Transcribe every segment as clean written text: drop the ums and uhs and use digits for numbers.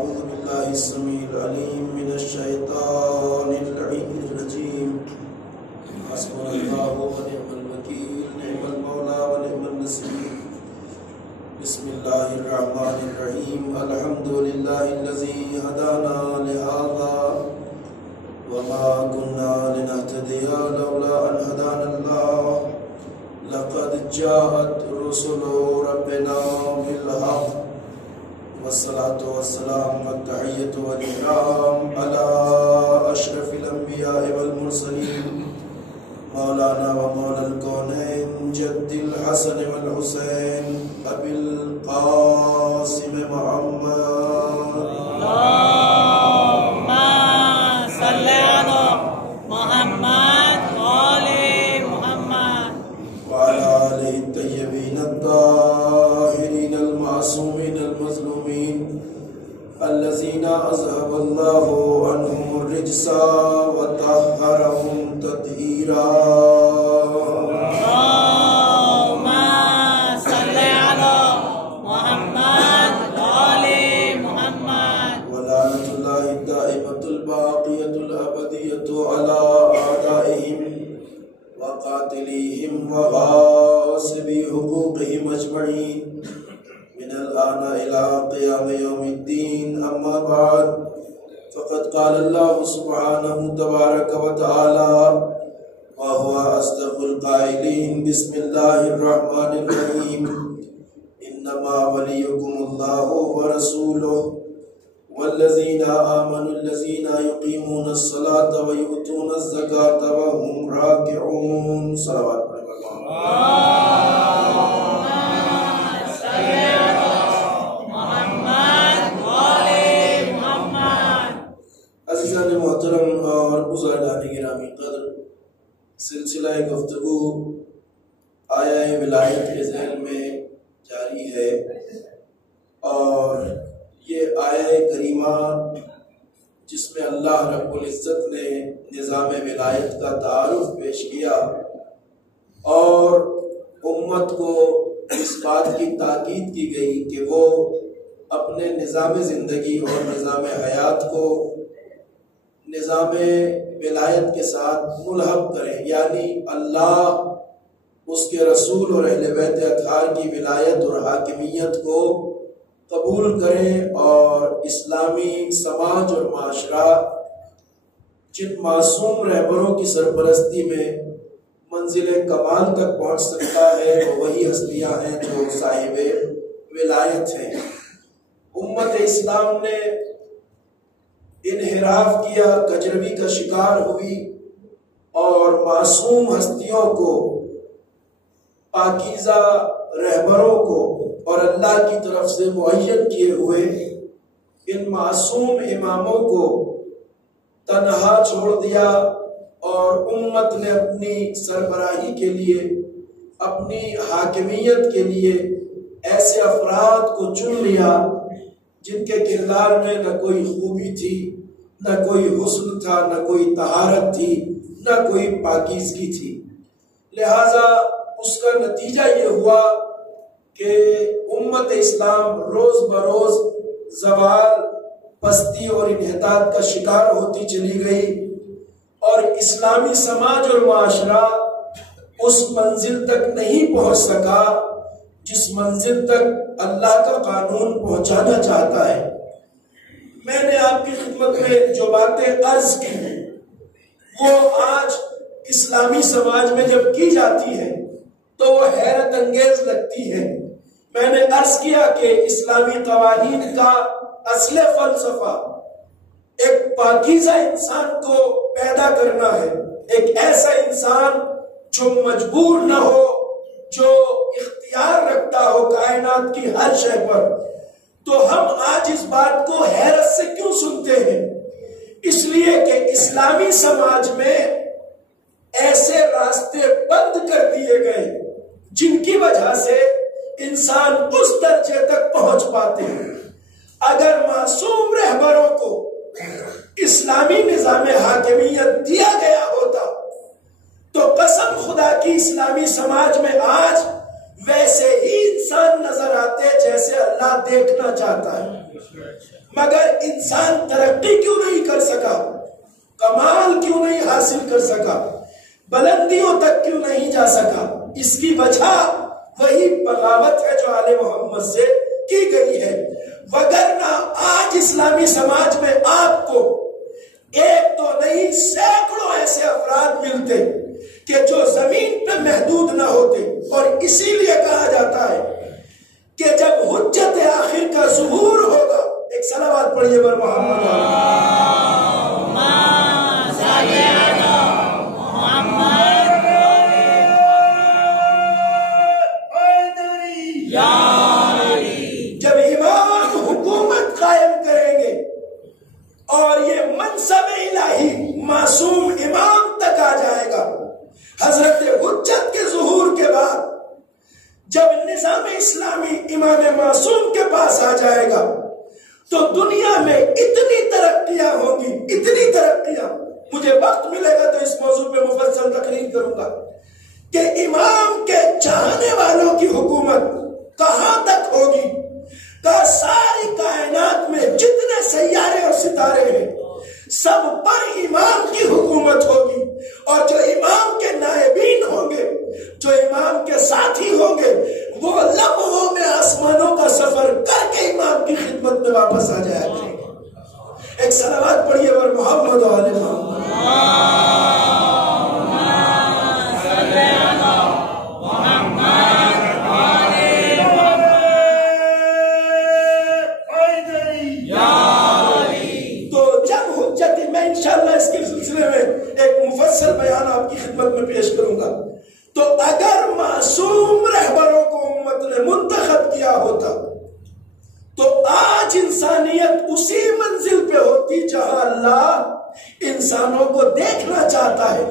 أعوذ بالله السميع العليم من الشيطان اللعين الرجيم. حسبنا الله ونعم الوكيل، نعم المولى ونعم النصير. بسم الله الرحمن الرحيم. الحمد لله الذي هدانا لهذا وما كنا لنهتدي لولا أن هدانا الله. لقد جاءت رسل ربنا بالحق والصلاة والسلام والتحية والإكرام على أشرف الأنبياء والمرسلين مولانا ومولى الكونين جد الحسن والحسين أبي القاسم محمد. اللهم صل على محمد وآل محمد وعلى آله الطيبين الطاهرين المعصومين المظلومين الذين أذهب الله عنهم الرجس وطهرهم تطهيرا. اللهم صل على محمد وآل محمد ولعنة الله الدائمة الباقية الأبدية على أعدائهم وقاتليهم وغاصبي حقوقهم أجمعين من الآن إلى قيام يوم الدين. أما بعد، فقد قال الله سبحانه تبارك وتعالى وهو أصدق القائلين: بسم الله الرحمن الرحيم. إنما وليكم الله ورسوله والذين آمنوا الذين يقيمون الصلاة ويؤتون الزكاة وهم راكعون. صلوات عزیزان محترم اور بزرگان گرامی قدر، سلسلہ گفتگو آیہ ولایت کے ذیل میں جاری ہے، اور یہ آیہ کریمہ جس میں اللہ رب العزت نے نظام ولایت کا تعارف پیش کیا اور امت کو اس بات کی تاکید کی گئی کہ وہ اپنے نظام زندگی اور نظام حیات کو نظام ولایت کے ساتھ ملحق کریں، یعنی اللہ، اس کے رسول اور اہل بیت اطہار کی ولایت اور حاکمیت کو قبول کریں، اور اسلامی سماج اور معاشرہ جن معصوم رہبروں کی سرپرستی میں منزل کمال تک پہنچ سکتا ہے وہ وہی ہستیاں ہیں جو صاحب ولایت ہیں۔ امت اسلام نے انحراف کیا، کجروی کا شکار ہوئی، اور معصوم ہستیوں کو، پاکیزہ رہبروں کو اور اللہ کی طرف سے معین کیے ہوئے ان معصوم اماموں کو تنہا چھوڑ دیا، اور امت نے اپنی سربراہی کے لیے، اپنی حاکمیت کے لیے ایسے افراد کو چن لیا جن کے کردار میں نہ کوئی خوبی تھی، نہ کوئی حسن تھا، نہ کوئی طہارت تھی، نہ کوئی پاکیزگی تھی۔ لہذا اس کا نتیجہ یہ ہوا کہ امت اسلام روز بروز زوال، پستی اور انحطاط کا شکار ہوتی چلی گئی، اور اسلامی سماج اور معاشرہ اس منزل تک نہیں پہنچ سکا جس منزل تک اللہ کا قانون پہنچانا چاہتا ہے۔ میں نے آپ کی خدمت میں جو باتیں عرض کی وہ آج اسلامی سماج میں جب کی جاتی ہے تو وہ حیرت انگیز لگتی ہے۔ میں نے عرض کیا کہ اسلامی قوانین کا اصل فلسفہ ایک پاکیزہ انسان کو پیدا کرنا ہے، ایک ایسا انسان جو مجبور نہ ہو، جو اختیار رکھتا ہو کائنات کی ہر شے پر۔ تو ہم آج اس بات کو حیرت سے کیوں سنتے ہیں؟ اس لیے کہ اسلامی سماج میں ایسے راستے بند کر دیے گئے جن کی وجہ سے انسان اس درجے تک پہنچ پاتے ہیں۔ اگر معصوم رہبروں کو اسلامی نظام حاکمیت دیا گیا ہوتا تو قسم خدا کی اسلامی سماج میں آج ویسے ہی انسان نظر آتے جیسے اللہ دیکھنا چاہتا ہے۔ مگر انسان ترقی کیوں نہیں کر سکا، کمال کیوں نہیں حاصل کر سکا، بلندیوں تک کیوں نہیں جا سکا؟ اس کی وجہ وہی بغاوت ہے جو آل محمد سے کی گئی ہے۔ وگرنہ آج اسلامی سماج میں آپ کو ایک تو نہیں سینکڑوں ایسے افراد ملتے کہ جو زمین پہ محدود نہ ہوتے، اور اسی لیے کہا جاتا ہے کہ جب حجت آخر کا ظہور ہوگا، ایک صلوات پڑھیے بر محمد جب امام حکومت قائم کریں گے اور یہ منصب الہی معصوم امام تک آ جائے گا، حضرت حجت کے ظہور کے بعد جب نظام اسلامی امام معصوم کے پاس آ جائے گا تو دنیا میں اتنی ترقیاں ہوں گی، اتنی ترقیاں، مجھے وقت ملے گا تو اس موضوع پہ مفصل تقریر کروں گا کہ امام کے چاہنے والوں کی حکومت کہاں تک ہوگی، کہ ساری کائنات میں جتنے سیارے اور ستارے ہیں سب پر امام کی حکومت ہوگی، اور جو امام کے نائبین ہوں گے، جو امام کے ساتھی ہوں گے، وہ لمحوں میں آسمانوں کا سفر کر کے امام کی خدمت میں واپس آ جایا کریں گے۔ ایک صلوات پڑھیے اور محمد و آل محمد۔ ایک مفصل بیان آپ کی خدمت میں پیش کروں گا۔ تو اگر معصوم رہبروں کو امت نے منتخب کیا ہوتا تو آج انسانیت اسی منزل پہ ہوتی جہاں اللہ انسانوں کو دیکھنا چاہتا ہے۔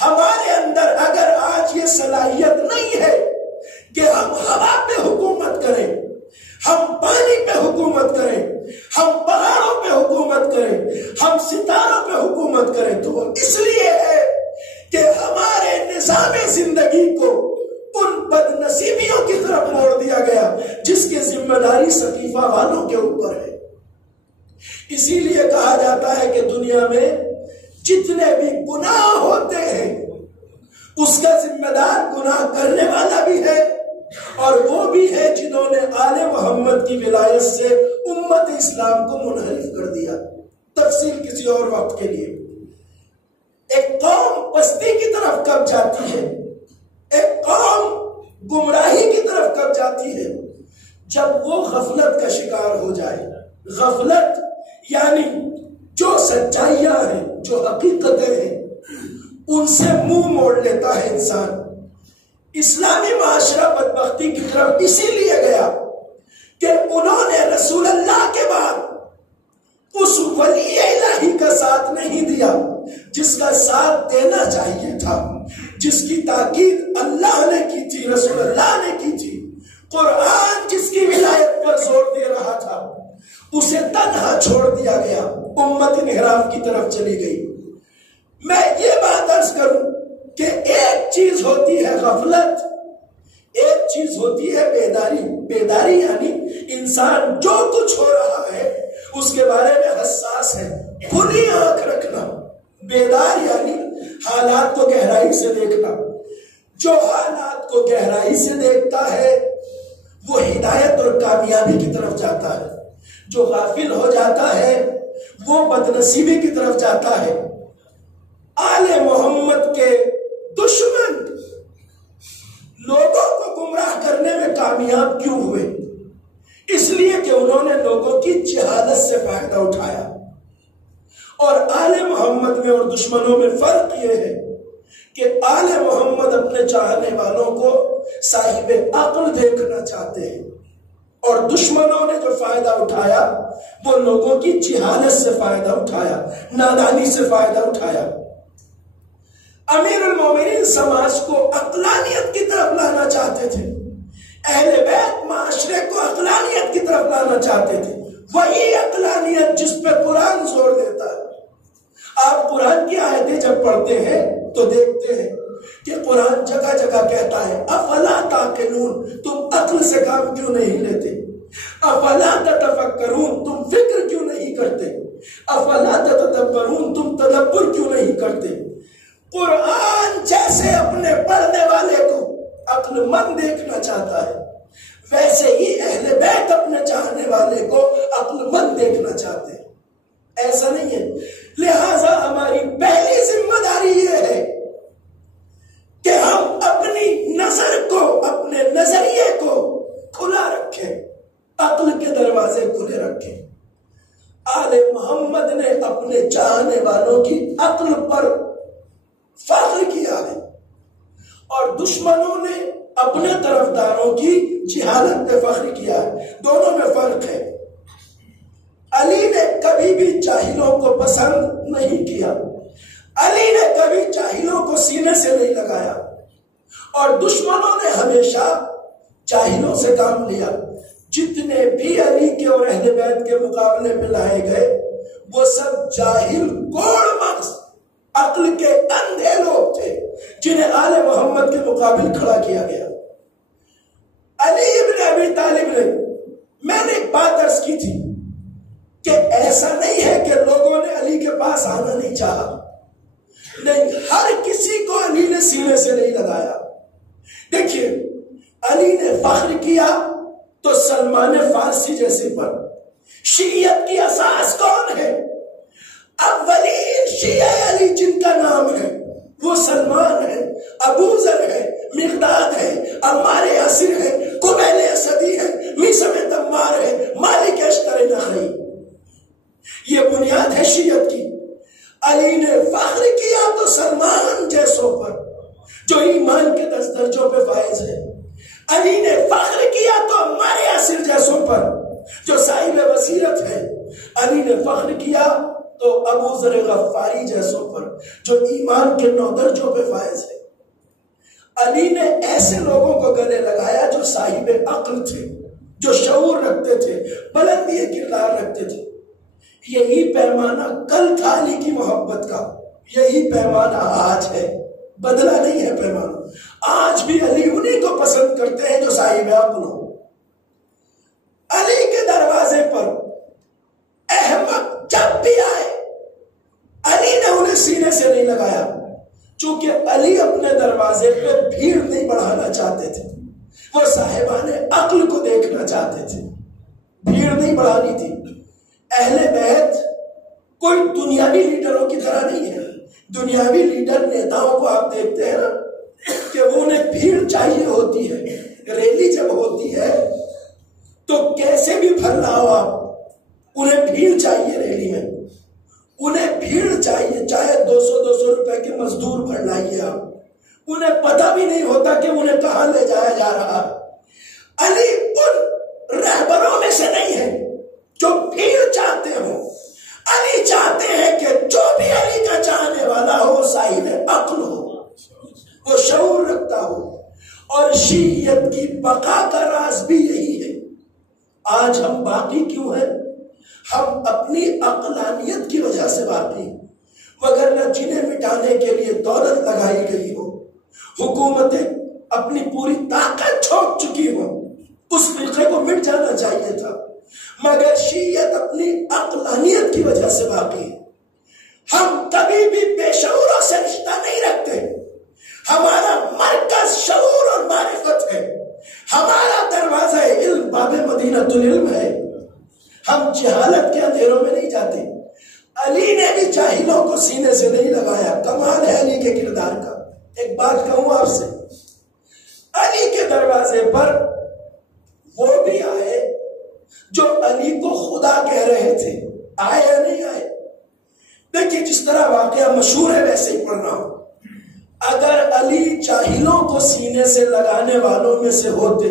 ہمارے اندر اگر آج یہ صلاحیت نہیں ہے کہ ہم ہوا پہ حکومت کریں، ہم پانی پہ حکومت کریں، ہم پہاڑوں پہ حکومت کریں، ہم ستاروں پہ حکومت کریں، تو وہ اس لیے ہے کہ ہمارے نظام زندگی کو ان بد نصیبیوں کی طرف موڑ دیا گیا جس کی ذمہ داری سقیفہ والوں کے اوپر ہے۔ اسی لیے کہا جاتا ہے کہ دنیا میں جتنے بھی گناہ ہوتے ہیں اس کا ذمہ دار گناہ کرنے والا بھی ہے، اور وہ بھی ہے جنہوں نے آل محمد کی ولایت سے امت اسلام کو منحرف کر دیا۔ تفصیل کسی اور وقت کے لیے۔ ایک قوم پستی کی طرف کب جاتی ہے، ایک قوم گمراہی کی طرف کب جاتی ہے، جب وہ غفلت کا شکار ہو جائے۔ غفلت یعنی جو سچائیاں ہیں، جو حقیقتیں ہیں، ان سے منہ موڑ لیتا ہے انسان۔ اسلامی معاشرہ بدبختی کی طرف اسی لیے گیا کہ انہوں نے رسول اللہ کے بعد اس ولی الہی کا ساتھ نہیں دیا جس کا ساتھ دینا چاہیے تھا، جس کی تاکید اللہ نے کی تھی، رسول اللہ نے کی تھی، قرآن جس کی ولایت پر زور دے رہا تھا، اسے تنہا چھوڑ دیا گیا، امت انحراف کی طرف چلی گئی۔ میں یہ بات عرض کروں کہ ایک چیز ہوتی ہے غفلت، ایک چیز ہوتی ہے بیداری۔ بیداری یعنی انسان جو کچھ ہو رہا ہے اس کے بارے میں حساس ہے، کھلی آنکھ رکھنا۔ بیدار یعنی حالات کو گہرائی سے دیکھنا۔ جو حالات کو گہرائی سے دیکھتا ہے وہ ہدایت اور کامیابی کی طرف جاتا ہے، جو غافل ہو جاتا ہے وہ بدنصیبی کی طرف جاتا ہے۔ آل محمد کے دشمن لوگوں کو گمراہ کرنے میں کامیاب کیوں ہوئے؟ اس لیے کہ انہوں نے لوگوں کی جہالت سے فائدہ اٹھایا۔ اور آل محمد میں اور دشمنوں میں فرق یہ ہے کہ آل محمد اپنے چاہنے والوں کو صاحب عقل دیکھنا چاہتے ہیں، اور دشمنوں نے جو فائدہ اٹھایا وہ لوگوں کی جہالت سے فائدہ اٹھایا، نادانی سے فائدہ اٹھایا۔ امیر المومنین سماج کو عقلانیت کی طرف لانا چاہتے تھے، اہل بیت معاشرے کو عقلانیت کی طرف لانا چاہتے تھے، وہی عقلانیت جس پہ قرآن زور دیتا ہے۔ آپ قرآن کی آیتیں جب پڑھتے ہیں تو دیکھتے ہیں کہ قرآن جگہ جگہ کہتا ہے افلا تعقلون، تم عقل سے کام کیوں نہیں لیتے؟ افلا تتفکرون، تم فکر کیوں نہیں کرتے؟ افلا تتدبرون، تم تدبر کیوں نہیں کرتے؟ قرآن جیسے اپنے پڑھنے والے کو عقل مند دیکھنا چاہتا ہے، ویسے ہی اہل بیت اپنے چاہنے والے کو عقل مند دیکھنا چاہتے ہیں۔ ایسا نہیں ہے، لہذا ہماری پہلی ذمہ داری یہ ہے کہ ہم اپنی نظر کو، اپنے نظریے کو کھلا رکھیں، عقل کے دروازے کھلے رکھیں۔ آل محمد نے اپنے چاہنے والوں کی عقل پر فخر کیا ہے، اور دشمنوں نے اپنے طرفداروں کی جہالت پہ فخر کیا ہے۔ دونوں میں فرق ہے۔ علی نے کبھی بھی جاہلوں کو پسند نہیں کیا، علی نے کبھی جاہلوں کو سینے سے نہیں لگایا، اور دشمنوں نے ہمیشہ جاہلوں سے کام لیا۔ جتنے بھی علی کے اور اہل بیت کے مقابلے میں لائے گئے وہ سب جاہل کوڑ مغز عقل کے اندھے لوگ تھے جنہیں آل محمد کے مقابل کھڑا کیا گیا۔ علی ابن ابی طالب نے، میں نے ایک بات عرض کی تھی کہ ایسا نہیں ہے کہ لوگوں نے علی کے پاس آنا نہیں چاہا، نہیں، ہر کسی کو علی نے سینے سے نہیں لگایا۔ دیکھیے، علی نے فخر کیا تو سلمان فارسی جیسے پر۔ شیعیت کی اساس کون ہے؟ اولین شیعہ علی جن کا نام ہے وہ سلمان ہے، ابو ذر ہے، مقداد ہے، عمار یاسر ہے، قبیل اسدی ہے، میثم تمار ہے، مالک اشتر نخعی۔ یہ بنیاد ہے شیعت کی۔ علی نے فخر کیا تو سلمان جیسوں پر جو ایمان کے 10 درجوں پہ فائز ہے، علی نے فخر کیا تو عمار یاسر جیسوں پر جو صاحب بصیرت ہے، علی نے فخر کیا تو ابو ذر غفاری جیسوں پر جو ایمان کے 9 درجوں پہ فائز ہے۔ علی نے ایسے لوگوں کو گلے لگایا جو صاحب عقل تھے، جو شعور رکھتے تھے، بلندی کردار رکھتے تھے۔ یہی پیمانہ کل تھا علی کی محبت کا، یہی پیمانہ آج ہے، بدلا نہیں ہے پیمانہ۔ آج بھی علی انہی کو پسند کرتے ہیں جو صاحب عقل ہو۔ علی کے دروازے پر احمد جب بھی آئے علی نے انہیں سینے سے نہیں لگایا، چونکہ علی اپنے دروازے پہ بھیڑ نہیں بڑھانا چاہتے تھے، وہ صاحبان عقل کو دیکھنا چاہتے تھے، بھیڑ نہیں بڑھانی تھی۔ اہل بیت کوئی دنیاوی لیڈروں کی طرح نہیں ہے۔ دنیاوی لیڈر نیتاؤں کو آپ دیکھتے ہیں نا کہ وہ انہیں بھیڑ چاہیے ہوتی ہے، ریلی جب ہوتی ہے تو کیسے بھی پھر لاؤ آپ، انہیں بھیڑ چاہیے ریلی میں، انہیں بھیڑ چاہیے، چاہے 200 روپے کے مزدور پھر لائیے آپ، انہیں پتہ بھی نہیں ہوتا کہ انہیں کہاں لے جایا جا رہا۔ علی ان رہبروں میں سے نہیں ہے جو بھیڑ چاہتے ہوں۔ علی چاہتے ہیں کہ جو بھی علی کا چاہنے والا ہو وہ صاحب عقل ہو، وہ شعور رکھتا ہو، اور شیعیت کی بقا کا راز بھی یہی ہے۔ آج ہم باقی کیوں ہیں؟ ہم اپنی عقلانیت کی وجہ سے باقی، وگرنہ جنہیں مٹانے کے لیے دولت لگائی گئی ہو، حکومتیں اپنی پوری طاقت چھوڑ چکی ہوں، اس فرقے کو مٹ جانا چاہیے تھا، مگر شیعیت اپنی عقلانیت کی وجہ سے باقی ہے۔ ہم کبھی بھی بے شعوروں سے رشتہ نہیں رکھتے، ہمارا مرکز شعور اور معرفت ہے، ہمارا دروازہ علم باب مدینۃ العلم ہے، ہم جہالت کے اندھیروں میں نہیں جاتے۔ علی نے بھی جاہلوں کو سینے سے نہیں لگایا، کمال ہے علی کے کردار کا۔ ایک بات کہوں آپ سے، علی کے دروازے پر وہ بھی آئے جو علی کو خدا کہہ رہے تھے، آئے یا نہیں آئے؟ دیکھیے جس طرح واقعہ مشہور ہے ویسے ہی پڑھنا ہو۔ اگر علی جاہلوں کو سینے سے لگانے والوں میں سے ہوتے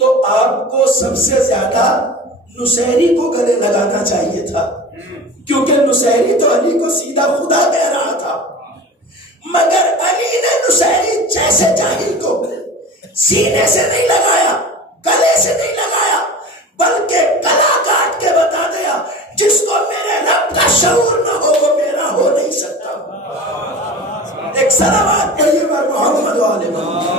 تو آپ کو سب سے زیادہ نصیری کو گلے لگانا چاہیے تھا، کیونکہ نصیری تو علی کو سیدھا خدا کہہ رہا تھا، مگر علی نے نصیری جیسے جاہل کو سینے سے نہیں لگایا، گلے سے نہیں لگایا، بلکہ گلا کاٹ کے بتا دیا جس کو میرے رب کا شعور نہ ہو وہ میرا ہو نہیں سکتا۔ ایک صلوات پڑھیے بر محمد و آل محمد۔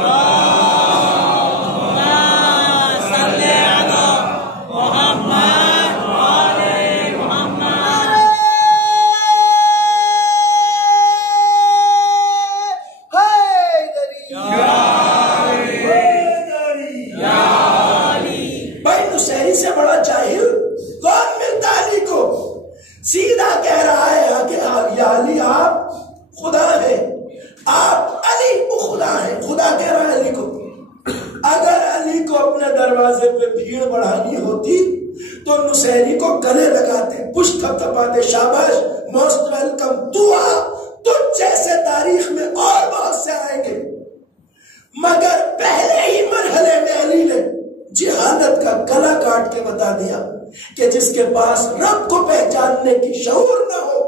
آپ علی کو خدا ہے. خدا کہہ رہا ہے علی کو. اگر علی کو اپنے دروازے پہ بھیڑ بڑھانی ہوتی تو نصیری کو گلے لگاتے, پشت تھپتھپاتے, شاباش موسٹ ویلکم, تو آ, تجھ جیسے تاریخ میں اور بہت سے آئیں گے. مگر پہلے ہی مرحلے میں علی نے جہالت کا گلا کاٹ کے بتا دیا کہ جس کے پاس رب کو پہچاننے کی شعور نہ ہو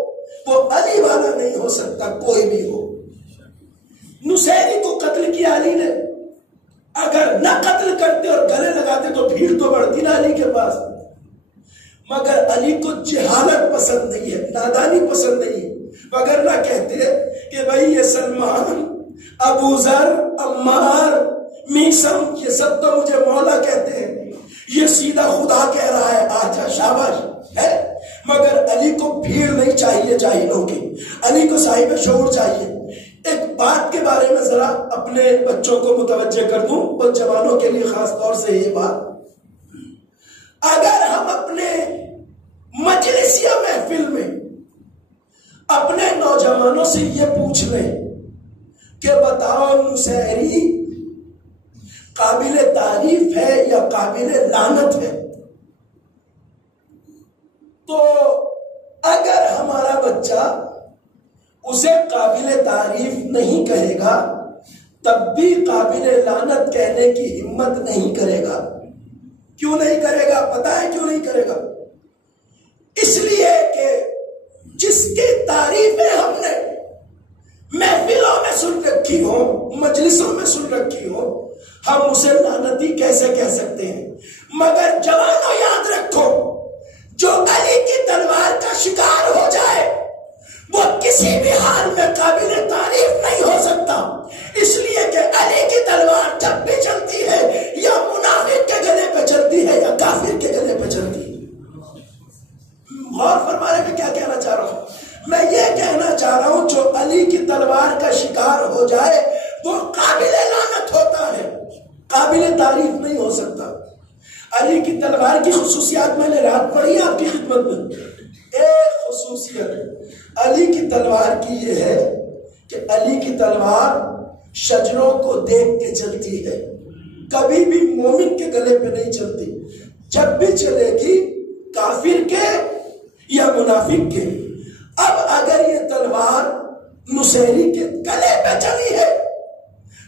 وہ علی والا نہیں ہو سکتا, کوئی بھی ہو. نصیری کو قتل کیا علی نے. اگر نہ قتل کرتے اور گلے لگاتے تو بھیڑ تو بڑھتی نہ علی کے پاس. مگر علی کو جہالت پسند نہیں ہے, نادانی پسند نہیں ہے, مگر نہ کہتے کہ بھائی یہ سلمان, ابو ذر, عمار, میسم, یہ سب تو مجھے مولا کہتے ہیں, یہ سیدھا خدا کہہ رہا ہے, آجا شاباش ہے. مگر علی کو بھیڑ نہیں چاہیے جاہلوں کی, علی کو صاحب شعور چاہیے. ایک بات کے بارے میں ذرا اپنے بچوں کو متوجہ کر دوں, اور جوانوں کے لیے خاص طور سے یہ بات, اگر ہم اپنے مجلس یا محفل میں اپنے نوجوانوں سے یہ پوچھ لیں کہ بتاؤ نصیری قابل تعریف ہے یا قابل لعنت ہے, تو اگر ہمارا بچہ اسے قابل تعریف نہیں کہے گا تب بھی قابل لعنت کہنے کی ہمت نہیں کرے گا. کیوں نہیں کرے گا؟ پتہ ہے کیوں نہیں کرے گا؟ اس لیے کہ جس کی تعریفیں ہم نے محفلوں میں سن رکھی ہو, مجلسوں میں سن رکھی ہو, ہم اسے لعنتی کیسے کہہ سکتے ہیں؟ مگر جوانوں یاد رکھو, جو علی کی تلوار کا شکار ہو جائے وہ کسی بھی حال میں قابل تعریف نہیں ہو سکتا, اس لیے کہ علی کی تلوار جب بھی چلتی ہے یا منافق کے گلے پہ چلتی ہے یا کافر کے گلے پہ چلتی ہے. غور فرما رہے میں کیا کہنا چاہ رہا ہوں؟ میں یہ کہنا چاہ رہا ہوں جو علی کی تلوار کا شکار ہو جائے وہ قابل لعنت ہوتا ہے, قابل تعریف نہیں ہو سکتا. علی کی تلوار کی خصوصیات میں نے رات پڑھی آپ کی خدمت میں. ایک خصوصیت علی کی تلوار کی یہ ہے کہ علی کی تلوار شجروں کو دیکھ کے چلتی ہے, کبھی بھی مومن کے گلے پہ نہیں چلتی. جب بھی چلے گی کافر کے یا منافق کے. اب اگر یہ تلوار نصیری کے گلے پہ چلی ہے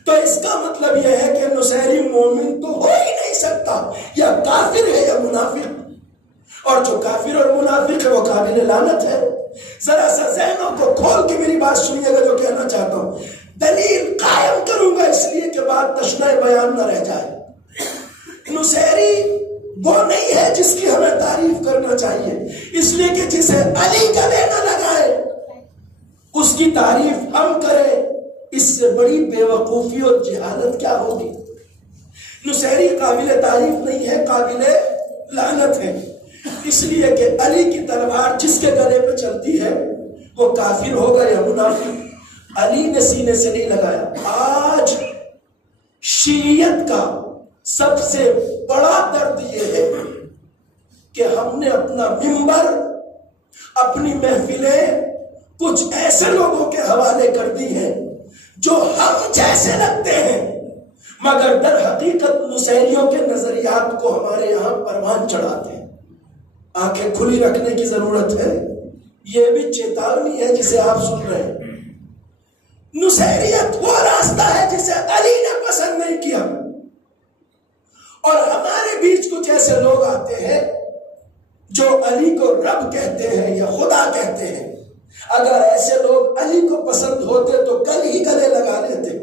تو اس کا مطلب یہ ہے کہ نصیری مومن تو ہو ہی نہیں سکتا, یا کافر ہے یا منافق, اور جو کافر اور منافق ہے وہ قابل لعنت ہے. ذرا سا ذہنوں کو کھول کے میری بات سنیے گا جو کہنا چاہتا ہوں. دلیل قائم کروں گا اس لیے کہ بات تشنہ بیان نہ رہ جائے. نصیری وہ نہیں ہے جس کی ہمیں تعریف کرنا چاہیے, اس لیے کہ جسے علی گلے نہ لگائے اس کی تعریف ہم کریں, اس سے بڑی بے وقوفی اور جہالت کیا ہوگی. نصیری قابل تعریف نہیں ہے, قابل لعنت ہے, اس لیے کہ علی کی تلوار جس کے گلے پہ چلتی ہے وہ کافر ہوگا یا منافق. علی نے سینے سے نہیں لگایا. آج شیعیت کا سب سے بڑا درد یہ ہے کہ ہم نے اپنا منبر, اپنی محفلیں کچھ ایسے لوگوں کے حوالے کر دی ہیں جو ہم جیسے لگتے ہیں, مگر در حقیقت نصیریوں کے نظریات کو ہمارے یہاں پروان چڑھاتے ہیں. آنکھیں کھلی رکھنے کی ضرورت ہے, یہ بھی چیتاونی ہے جسے آپ سن رہے ہیں. نصیریت وہ راستہ ہے جسے علی نے پسند نہیں کیا, اور ہمارے بیچ کچھ ایسے لوگ آتے ہیں جو علی کو رب کہتے ہیں یا خدا کہتے ہیں. اگر ایسے لوگ علی کو پسند ہوتے تو کل ہی گلے لگا لیتے,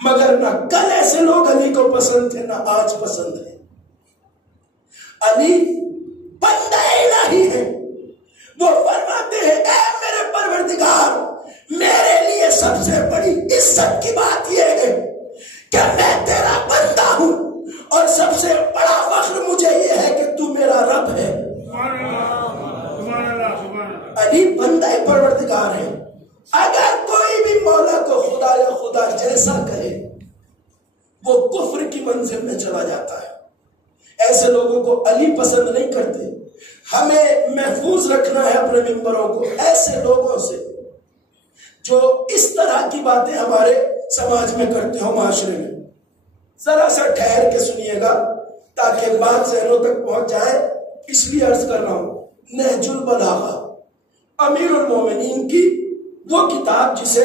مگر نہ کل ایسے لوگ علی کو پسند تھے نہ آج پسند ہے. علی بندہ الہی ہے, وہ فرماتے ہیں اے میرے پروردگار, میرے لیے سب سے بڑی عزت کی بات یہ ہے کہ میں تیرا بندہ ہوں, اور سب سے بڑا فخر مجھے یہ ہے کہ تو میرا رب ہے. علی بندہ پروردگار ہے. اگر کوئی بھی مولا کو خدا یا خدا جیسا کہے وہ کفر کی منزل میں چلا جاتا ہے. ایسے لوگوں کو علی پسند نہیں کرتے. ہمیں محفوظ رکھنا ہے اپنے ممبروں کو ایسے لوگوں سے. جو اس طرح کی باتیں ہمارے سماج میں کرتے ہو، معاشرے میں، ذرا سا ٹھہر کے سنیے گا تاکہ بات ذہنوں تک پہنچ جائے۔ اس لیے عرض کر رہا ہوں، نہج البلاغہ امیر المومنین کی وہ کتاب جسے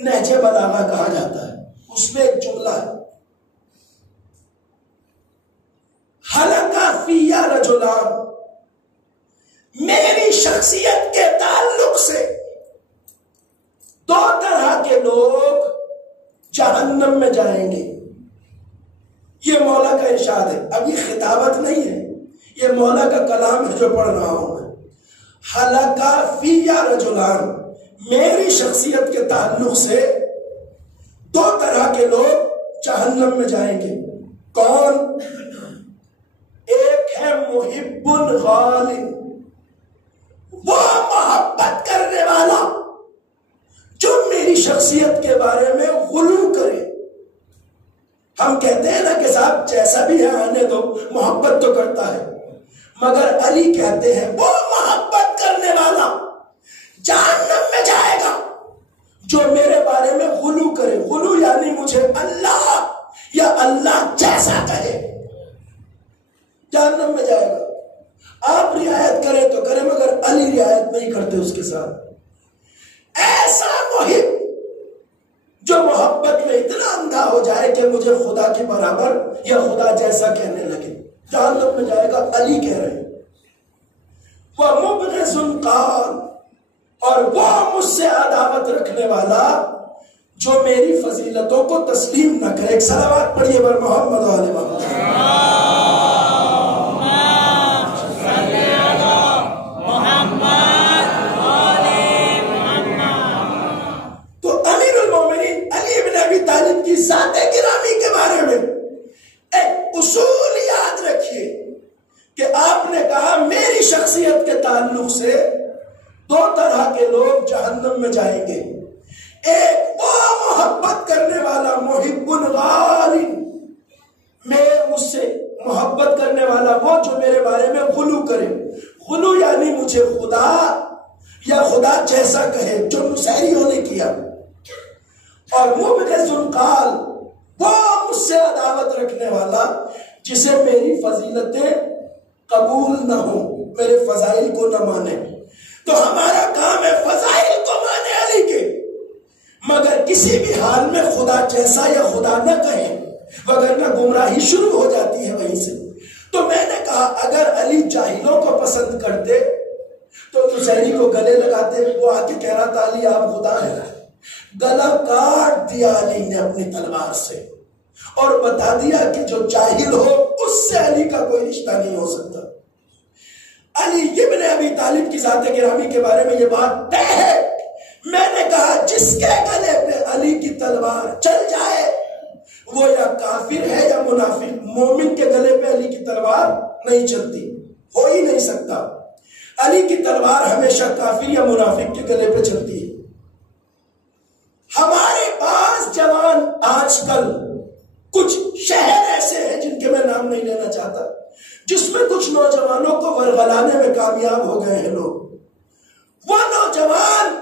نہج بلاغہ کہا جاتا ہے، اس میں ایک جملہ ہے، حلقہ فیہ رجلان، میری شخصیت کے تعلق سے دو طرح کے لوگ جہنم میں جائیں گے۔ یہ مولا کا ارشاد ہے، اب یہ خطابت نہیں ہے، یہ مولا کا کلام ہے جو پڑھ رہا ہوں میں۔ حلقہ فیہ رجلان، میری شخصیت کے تعلق سے دو طرح کے لوگ جہنم میں جائیں گے۔ کون؟ ایک ہے محب غال، وہ محبت کرنے والا جو میری شخصیت کے بارے میں غلو کرے۔ ہم کہتے ہیں نا کہ صاحب جیسا بھی ہے آنے دو، محبت تو کرتا ہے، مگر علی کہتے ہیں وہ محبت کرنے والا جہنم میں جائے گا جو میرے بارے میں غلو کرے۔ غلو یعنی مجھے اللہ یا اللہ جیسا کہے، جہنم میں جائے گا۔ آپ رعایت کریں تو کریں، مگر علی رعایت نہیں کرتے اس کے ساتھ۔ ایسا محب جو محبت میں اتنا اندھا ہو جائے کہ مجھے خدا کے برابر یا خدا جیسا کہنے لگے، جہنم میں جائے گا۔ علی کہہ رہے ہیں وَمُبْغِضٌ قَالَ، اور وہ مجھ سے عداوت رکھنے والا جو میری فضیلتوں کو تسلیم نہ کرے۔ ایک صلوات پڑھیے بر محمد علیہ وسلم۔ کی ذات گرامی کے بارے میں ایک اصول یاد رکھیے کہ آپ نے کہا میری شخصیت کے تعلق سے دو طرح کے لوگ جہنم میں جائیں گے۔ ایک وہ محبت کرنے والا محب غال، میں اس سے محبت کرنے والا وہ جو میرے بارے میں غلو کرے۔ غلو یعنی مجھے خدا یا خدا جیسا کہے، جو نصیریوں نے کیا۔ اور مبغض قال، وہ مجھ سے عداوت رکھنے والا جسے میری فضیلتیں قبول نہ ہوں، میرے فضائل کو نہ مانے۔ تو ہمارا کام ہے فضائل کو مانے علی کے، مگر کسی بھی حال میں خدا جیسا یا خدا نہ کہیں، وگرنہ گمراہی شروع ہو جاتی ہے وہیں سے۔ تو میں نے کہا اگر علی جاہلوں کو پسند کرتے تو نصیری کو گلے لگاتے، وہ آ کے کہہ رہا تھا علی آپ خدا ہے، گلا کاٹ دیا علی نے اپنی تلوار سے اور بتا دیا کہ جو جاہل ہو اس سے علی کا کوئی رشتہ نہیں ہو سکتا۔ علی ابن ابی طالب کی ذات گرامی کے بارے میں یہ بات طے ہے۔ میں نے کہا جس کے گلے پہ علی کی تلوار چل جائے وہ یا کافر ہے یا منافق۔ مومن کے گلے پہ علی کی تلوار نہیں چلتی، ہو ہی نہیں سکتا۔ علی کی تلوار ہمیشہ کافر یا منافق کے گلے پہ چلتی ہے۔ ہمارے پاس جوان آج کل کچھ شہر ایسے ہیں جن کے میں نام نہیں لینا چاہتا، جس میں کچھ نوجوانوں کو ورغلانے میں کامیاب ہو گئے ہیں لوگ۔ وہ نوجوان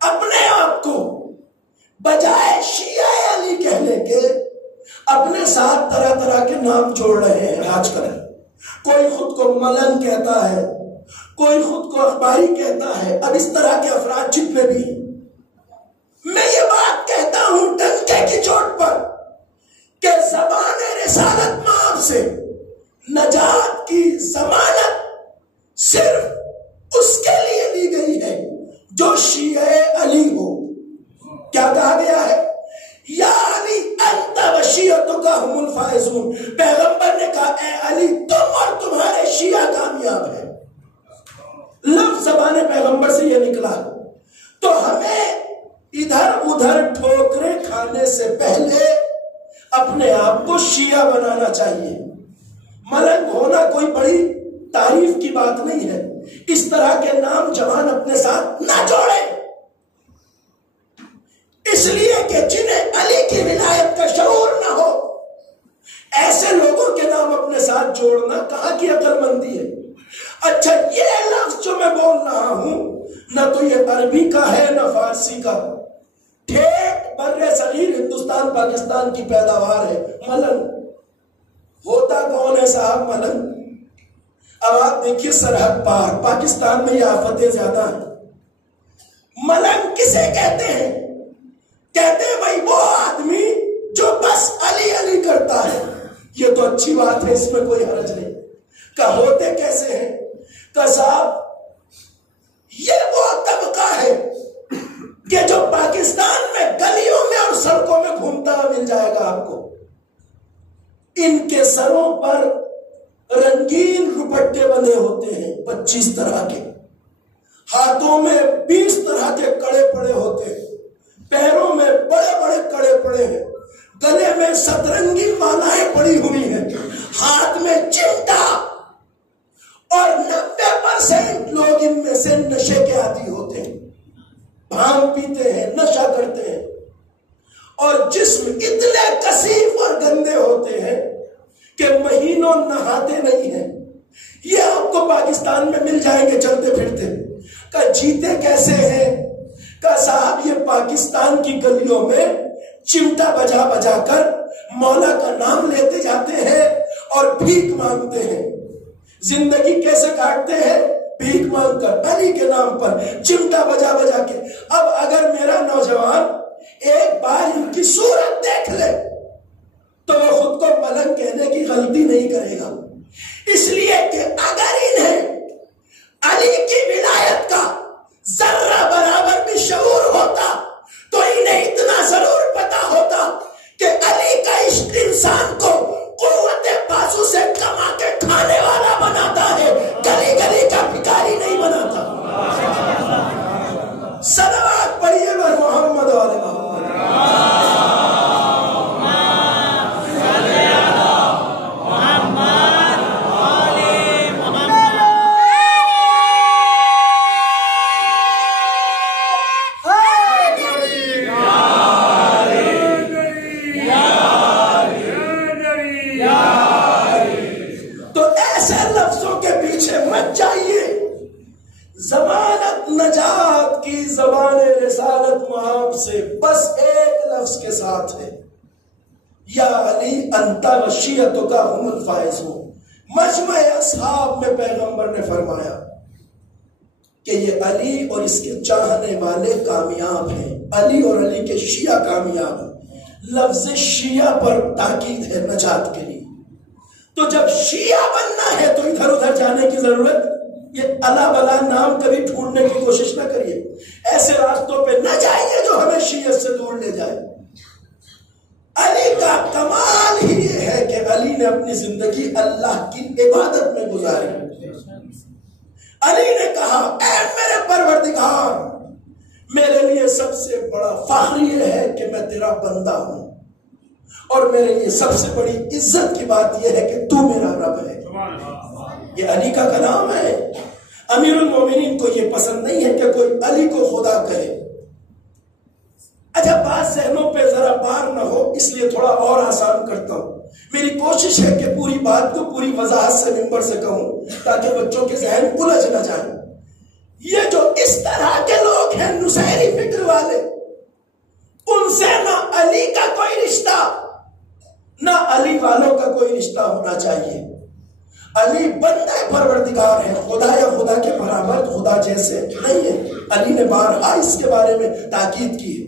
اپنے آپ کو بجائے شیعہ علی کہنے کے اپنے ساتھ طرح طرح کے نام جوڑ رہے ہیں آج کل۔ کوئی خود کو ملن کہتا ہے، کوئی خود کو اخباری کہتا ہے۔ اب اس طرح کے افراد جتنے بھی، میں یہ بات کہتا ہوں ڈنکے کی چوٹ پر کہ زبان رسالت مآب سے نجات کی ضمانت صرف اس کے لیے دی گئی ہے جو شیعہ علی ہو۔ کیا کہا گیا ہے؟ یا علی انت و شیعتک هم الفائزون۔ پیغمبر نے کہا اے علی تم اور تمہارے شیعہ کامیاب ہیں۔ لفظ زبان پیغمبر سے یہ نکلا۔ تو ہمیں ادھر ادھر ٹھوکریں کھانے سے پہلے اپنے آپ کو شیعہ بنانا چاہیے۔ ملنگ ہونا کوئی بڑی تعریف کی بات نہیں ہے۔ اس طرح کے نام جوان اپنے ساتھ نہ جوڑے، اس لیے کہ جنہیں علی کی ولایت کا شعور نہ ہو، ایسے لوگوں کے نام اپنے ساتھ جوڑنا کہاں کی عقل مندی ہے؟ اچھا یہ لفظ جو میں بول رہا ہوں نہ تو یہ عربی کا ہے نہ فارسی کا، ہندوستان پاکستان کی پیداوار ہے ملنگ. ہوتا کون ہے صاحب ملنگ؟ اب آپ دیکھیے سرحد پار پاکستان میں یہ آفتیں زیادہ ہیں. ملنگ کسے کہتے ہیں؟ کہتے ہیں بھائی وہ آدمی جو بس علی علی کرتا ہے. یہ تو اچھی بات ہے، اس میں کوئی حرج نہیں. کہ ہوتے کیسے ہیں؟ کہ صاحب یہ وہ طبقہ ہے کہ جو پاکستان میں گلیوں میں اور سڑکوں میں گھومتا مل جائے گا آپ کو. ان کے سروں پر رنگین دوپٹے بنے ہوتے ہیں 25 طرح کے، ہاتھوں میں 20 طرح کے کڑے پڑے ہوتے ہیں، پیروں میں بڑے بڑے کڑے پڑے ہیں، گلے میں سترنگی مالائیں پڑی ہوئی ہیں، ہاتھ میں چمٹا. اور 90% لوگ ان میں سے نشے کے عادی ہوتے ہیں، بھانگ پیتے ہیں، نشہ کرتے ہیں، اور جسم اتنے کثیف اور گندے ہوتے ہیں کہ مہینوں نہاتے نہیں ہیں. یہ آپ کو پاکستان میں مل جائیں گے چلتے پھرتے. کہ جیتے کیسے ہیں؟ کہ صاحب یہ پاکستان کی گلیوں میں چمٹا بجا بجا کر مولا کا نام لیتے جاتے ہیں اور بھیک مانگتے ہیں. زندگی کیسے کاٹتے ہیں؟ بھیک مانگ کر، علی کے نام پر چمٹا بجا بجا کے. اب اگر میرا نوجوان ایک بار ان کی صورت دیکھ لے تو وہ خود کو ملنگ کہنے کی غلطی نہیں کرے گا. اس لیے کہ اگر انہیں علی کی ولایت کا ذرہ برابر بھی شعور ہوتا تو انہیں اتنا ضرور پتا ہوتا کہ علی کا عشق انسان کو قوت بازو سے کما کے کھانے والا بناتا ہے، گلی گلی کا بھکاری نہیں بناتا. صلوات پڑھیے بر محمد و آل محمد. ضمانت نجات کی زبان رسالت محاب سے بس ایک لفظ کے ساتھ ہے، یا علی انت و شیعتک هم الفائزون. مجمع اصحاب میں پیغمبر نے فرمایا کہ یہ علی اور اس کے چاہنے والے کامیاب ہیں، علی اور علی کے شیعہ کامیاب ہیں. لفظ شیعہ پر تاکید ہے نجات کے لیے. تو جب شیعہ بننا ہے تو ادھر ادھر جانے کی ضرورت، یہ اللہ بلا نام کبھی ڈھونڈنے کی کوشش نہ کریے، ایسے راستوں پہ نہ جائیے جو ہمیں شیعت سے دور لے جائے. علی کا کمال ہی یہ ہے کہ علی نے اپنی زندگی اللہ کی عبادت میں گزاری. علی نے کہا اے میرے پروردگار، میرے لیے سب سے بڑا فخر یہ ہے کہ میں تیرا بندہ ہوں، اور میرے لیے سب سے بڑی عزت کی بات یہ ہے کہ تو میرا رب ہے. یہ علی کا کلام ہے. امیر المومنین کو یہ پسند نہیں ہے کہ کوئی علی کو خدا کہے. اچھا بات ذہنوں پہ ذرا بار نہ ہو اس لیے تھوڑا اور آسان کرتا ہوں. میری کوشش ہے کہ پوری بات کو پوری وضاحت سے ممبر سے کہوں تاکہ بچوں کے ذہن الجھ نہ جائیں. یہ جو اس طرح کے لوگ ہیں نصیری فکر والے، ان سے نہ علی کا کوئی رشتہ نہ علی والوں کا کوئی رشتہ ہونا چاہیے. علی بندہ پروردگار ہے، خدا یا خدا کے برابر، خدا جیسے نہیں ہے. علی نے بارہا اس کے بارے میں تاکید کی ہے.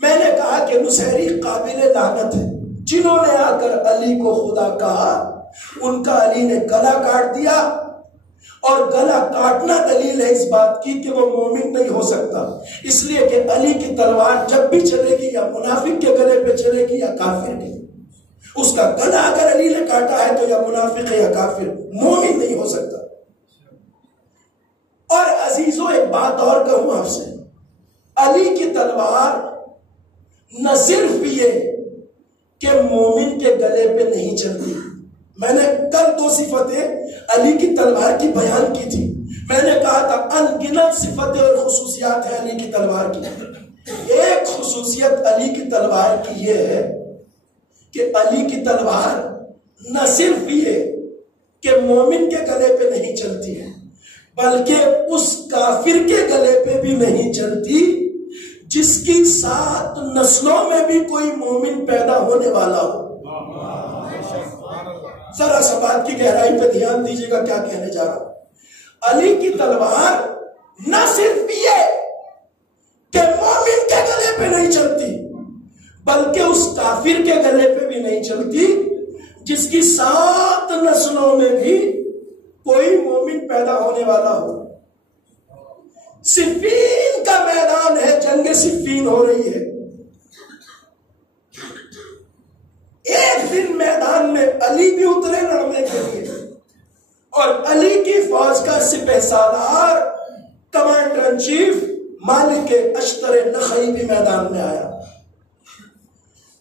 میں نے کہا کہ نصیری قابل لعنت ہے. جنہوں نے آ کر علی کو خدا کہا ان کا علی نے گلا کاٹ دیا، اور گلا کاٹنا دلیل ہے اس بات کی کہ وہ مومن نہیں ہو سکتا. اس لیے کہ علی کی تلوار جب بھی چلے گی یا منافق کے گلے پہ چلے گی یا کافر کے. اس کا گلا اگر علی نے کاٹا ہے تو یا منافق ہے یا کافر، مومن نہیں ہو سکتا. اور عزیزوں ایک بات اور کہوں آپ سے، علی کی تلوار نہ صرف یہ کہ مومن کے گلے پہ نہیں چلتی. میں نے کل 2 صفتیں علی کی تلوار کی بیان کی تھی. میں نے کہا تھا انگنت صفتیں اور خصوصیات ہیں علی کی تلوار کی. ایک خصوصیت علی کی تلوار کی یہ ہے کہ علی کی تلوار نہ صرف یہ کہ مومن کے گلے پہ نہیں چلتی ہے بلکہ اس کافر کے گلے پہ بھی نہیں چلتی جس کی 7 نسلوں میں بھی کوئی مومن پیدا ہونے والا ہو. ذرا سا بات کی گہرائی پہ دھیان دیجیے گا کیا کہنے جا رہا ہوں. علی کی تلوار نہ صرف یہ کہ مومن کے گلے پہ نہیں چلتی بلکہ اس کافر کے گلے پہ بھی نہیں چلتی جس کی 7 نسلوں میں بھی کوئی مومن پیدا ہونے والا ہو. صفین کا میدان ہے, جنگ صفین ہو رہی ہے. ایک دن میدان میں علی بھی اترے لڑنے کے لیے اور علی کی فوج کا سپہ سالار کمانڈر ان چیف مالک اشتر نخعی بھی میدان میں آیا.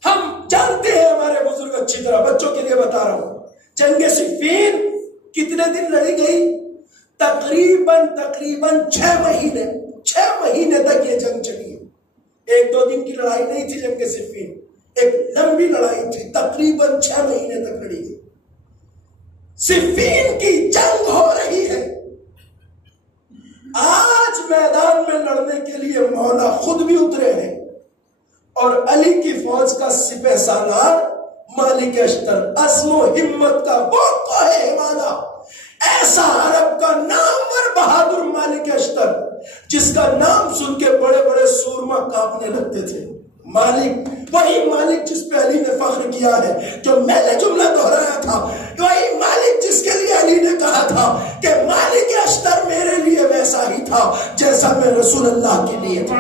ہم جانتے ہیں ہمارے بزرگ اچھی طرح, بچوں کے لیے بتا رہا ہوں, جنگ صفین کتنے دن لڑی گئی؟ تقریباً 6 مہینے. 6 مہینے تک یہ جنگ چلی ہے. 1-2 دن کی لڑائی نہیں تھی جنگ صفین, ایک لمبی لڑائی تھی. تقریباً 6 مہینے تک لڑی گئی. صفین کی جنگ ہو رہی ہے. آج میدان میں لڑنے کے لیے مولا خود بھی اترے ہیں اور علی کی فوج کا سپہ سالار مالک اشتر, عزم و ہمت کا وہ کوہ ہمانا, ایسا عرب کا نامور بہادر مالک اشتر جس کا نام سن کے بڑے بڑے سورما کانپنے لگتے تھے. مالک, وہی مالک جس پہ علی نے فخر کیا ہے, جو میں نے جملہ دہرایا تھا, وہی مالک جس کے لیے علی نے کہا تھا کہ مالک اشتر میرے لیے ویسا ہی تھا جیسا میں رسول اللہ کے لیے تھا.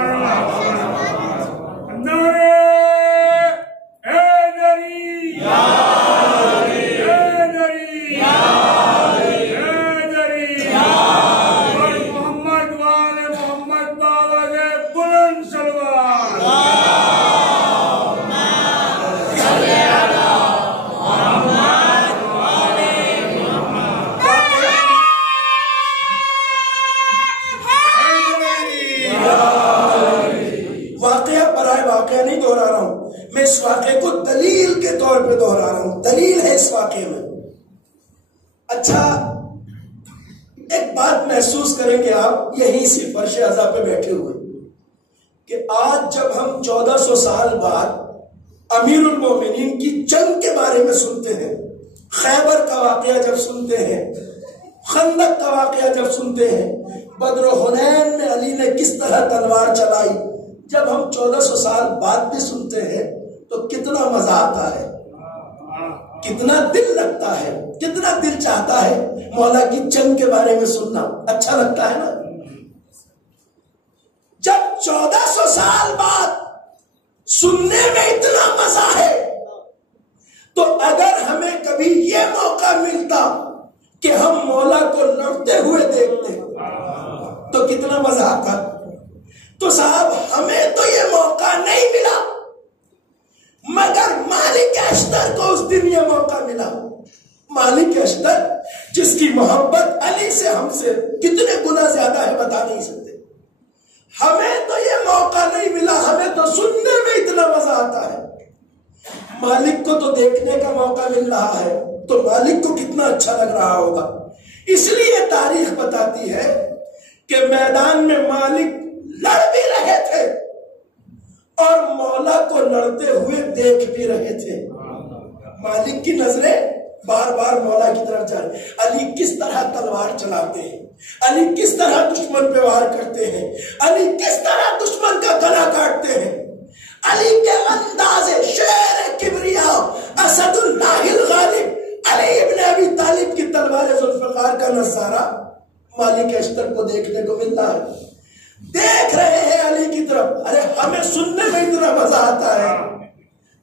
میں اس واقعے کو دلیل کے طور پہ دہرا رہا ہوں. دلیل ہے اس واقعے میں. اچھا, ایک بات محسوس کریں گے آپ یہیں سے فرش عزا پہ بیٹھے ہوئے کہ آج جب ہم 1400 سال بعد امیر المومنین کی جنگ کے بارے میں سنتے ہیں, خیبر کا واقعہ جب سنتے ہیں, خندق کا واقعہ جب سنتے ہیں, بدر و حنین میں علی نے کس طرح تلوار چلائی, جب ہم 1400 سال بعد بھی سنتے ہیں تو کتنا مزہ آتا ہے, کتنا دل لگتا ہے, کتنا دل چاہتا ہے مولا کی جنگ کے بارے میں سننا. اچھا لگتا ہے نا. جب 1400 سال بعد سننے میں اتنا مزہ ہے تو اگر ہمیں کبھی یہ موقع ملتا کہ ہم مولا کو لڑتے ہوئے دیکھتے تو کتنا مزہ آتا. تو صاحب ہمیں تو یہ موقع نہیں ملا مگر مالک اشتر کو اس دن یہ موقع ملا. مالک اشتر جس کی محبت علی سے ہم سے کتنے گنا زیادہ ہے بتا نہیں سکتے. ہمیں تو یہ موقع نہیں ملا, ہمیں تو سننے میں اتنا مزہ آتا ہے. مالک کو تو دیکھنے کا موقع مل رہا ہے تو مالک کو کتنا اچھا لگ رہا ہوگا. اس لیے تاریخ بتاتی ہے کہ میدان میں مالک لڑ بھی رہے تھے اور مولا کو لڑتے ہوئے دیکھ بھی رہے تھے. مالک کی نظریں بار بار مولا کی طرف جا رہی. علی کس طرح تلوار چلاتے ہیں, علی کس طرح دشمن پہ وار کرتے ہیں, علی کس طرح دشمن کا گلا کاٹتے ہیں. علی کے انداز شیر کبریا اسد اللہ الغالب, علی ابن ابی طالب کی تلوار ذوالفقار کا نظارہ مالک اشتر کو دیکھنے کو ملتا ہے. دیکھ رہے ہیں علی کی طرف, ارے ہمیں سننے میں اتنا مزہ آتا ہے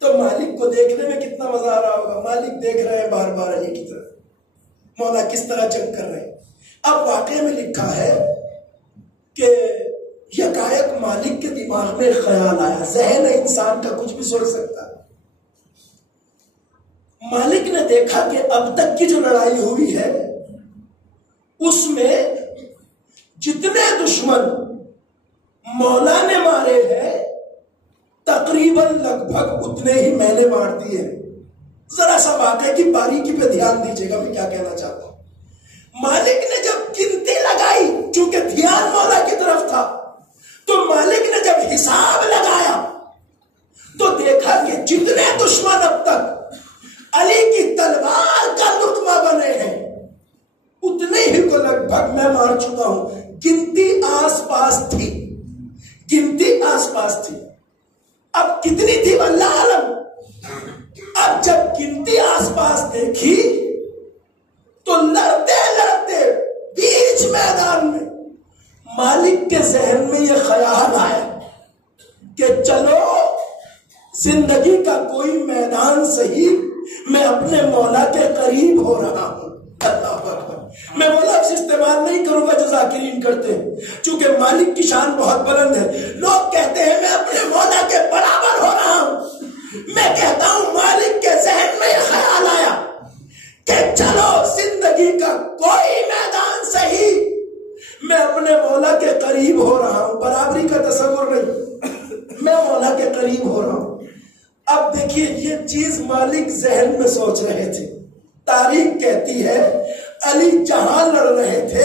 تو مالک کو دیکھنے میں کتنا مزہ آ رہا ہوگا. مالک دیکھ رہے ہیں بار بار علی کی طرف, مولا کس طرح جنگ کر رہے ہیں. اب واقعے میں لکھا ہے کہ یکایک مالک کے دماغ میں خیال آیا, ذہن انسان کا کچھ بھی سوچ سکتا ہے. مالک نے دیکھا کہ اب تک کی جو لڑائی ہوئی ہے اس میں جتنے دشمن مولا نے مارے ہیں تقریباً لگ بھگ اتنے ہی میں نے مار دیے. ذرا سا واقعے کی باریکی پہ دھیان دیجیے گا میں کیا کہنا چاہتا ہوں. مالک نے جب گنتی لگائی, چونکہ دھیان مولا کی طرف تھا, تو مالک نے جب حساب لگایا تو دیکھا کہ جتنے دشمن اب تک علی کی تلوار کا لقمہ بنے ہیں اتنے ہی کو لگ بھگ میں مار چکا ہوں. گنتی آس پاس تھی، گنتی آس پاس تھی. اب کتنی تھی اللہ عالم. اب جب گنتی آس پاس دیکھی تو لڑتے لڑتے بیچ میدان میں مالک کے ذہن میں یہ خیال آیا کہ چلو زندگی کا کوئی میدان صحیح، میں اپنے مولا کے قریب ہو رہا ہوں. اللہ اکبر. میں وہ لفظ استعمال نہیں کروں گا جو ذاکرین کرتے ہیں، چونکہ مالک کی شان بہت بلند ہے. لوگ کہتے ہیں میں اپنے مولا کے برابر ہو رہا ہوں. میں کہتا ہوں مالک کے ذہن میں یہ خیال آیا کہ چلو زندگی کا کوئی میدان صحیح، میں اپنے مولا کے قریب ہو رہا ہوں. برابری کا تصور نہیں، میں مولا کے قریب ہو رہا ہوں. اب دیکھیے یہ چیز مالک ذہن میں سوچ رہے تھے. تاریخ کہتی ہے علی جہاں لڑ رہے تھے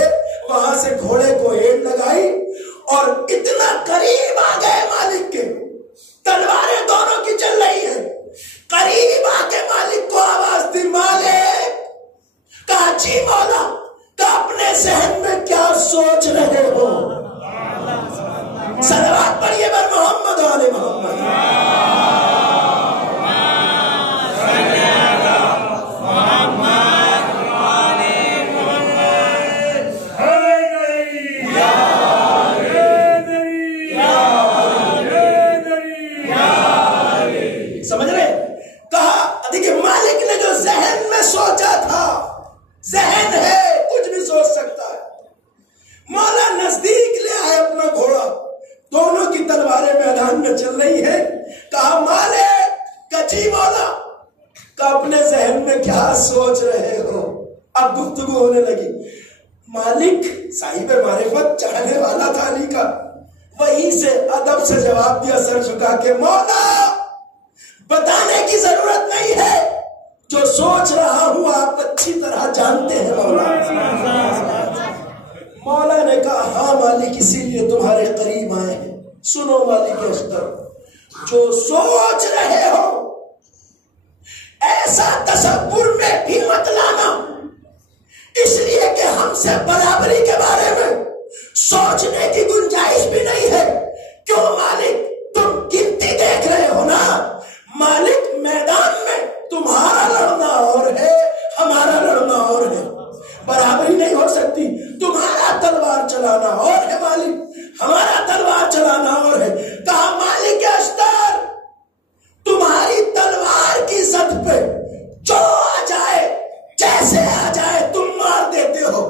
وہاں سے گھوڑے کو ایڑ لگائی اور اتنا قریب آ گئے مالک کے، تلواریں دونوں کی چل رہی ہیں. قریب آ کے مالک کو آواز دی، مالک. کہا جی مولا. کہ اپنے ذہن میں کیا سوچ رہے ہو؟ صلوات پڑھیے بر محمد و آل محمد. سمجھ رہے؟ کہا دیکھیں مالک نے جو ذہن میں سوچا تھا، ذہن ہے کچھ بھی سوچ سکتا ہے. مولا نزدیک لے آئے اپنا گھوڑا، دونوں کی تلواریں میدان میں چل رہی ہے. کہا مالک. کچی مولا. کہ اپنے ذہن میں کیا سوچ رہے ہو؟ اب گفتگو ہونے لگی. مالک صاحب معرفت چاہنے والا تھا علی کا، وہیں سے ادب سے جواب دیا سر جھکا کے، مولا بتانے کی ضرورت نہیں ہے، جو سوچ رہا ہوں آپ اچھی طرح جانتے ہیں مولا. مولا نے کہا ہاں مالک اسی لیے تمہارے قریب آئے ہیں. سنو مالک اشتر، جو سوچ رہے ہو ایسا تصور میں بھی مت لانا، اس لیے کہ ہم سے برابری کے بارے میں سوچنے کی گنجائش بھی نہیں ہے. کیوں مالک؟ تم گنتی دیکھ رہے ہو نا. مالک میدان میں تمہارا لڑنا اور ہے، ہمارا لڑنا اور ہے، برابری نہیں ہو سکتی. تمہارا تلوار چلانا اور ہے مالک، ہمارا تلوار چلانا اور ہے. کہا مالک اشتر، تمہاری تلوار کی زد پہ جو آ جائے جیسے آ جائے تم مار دیتے ہو،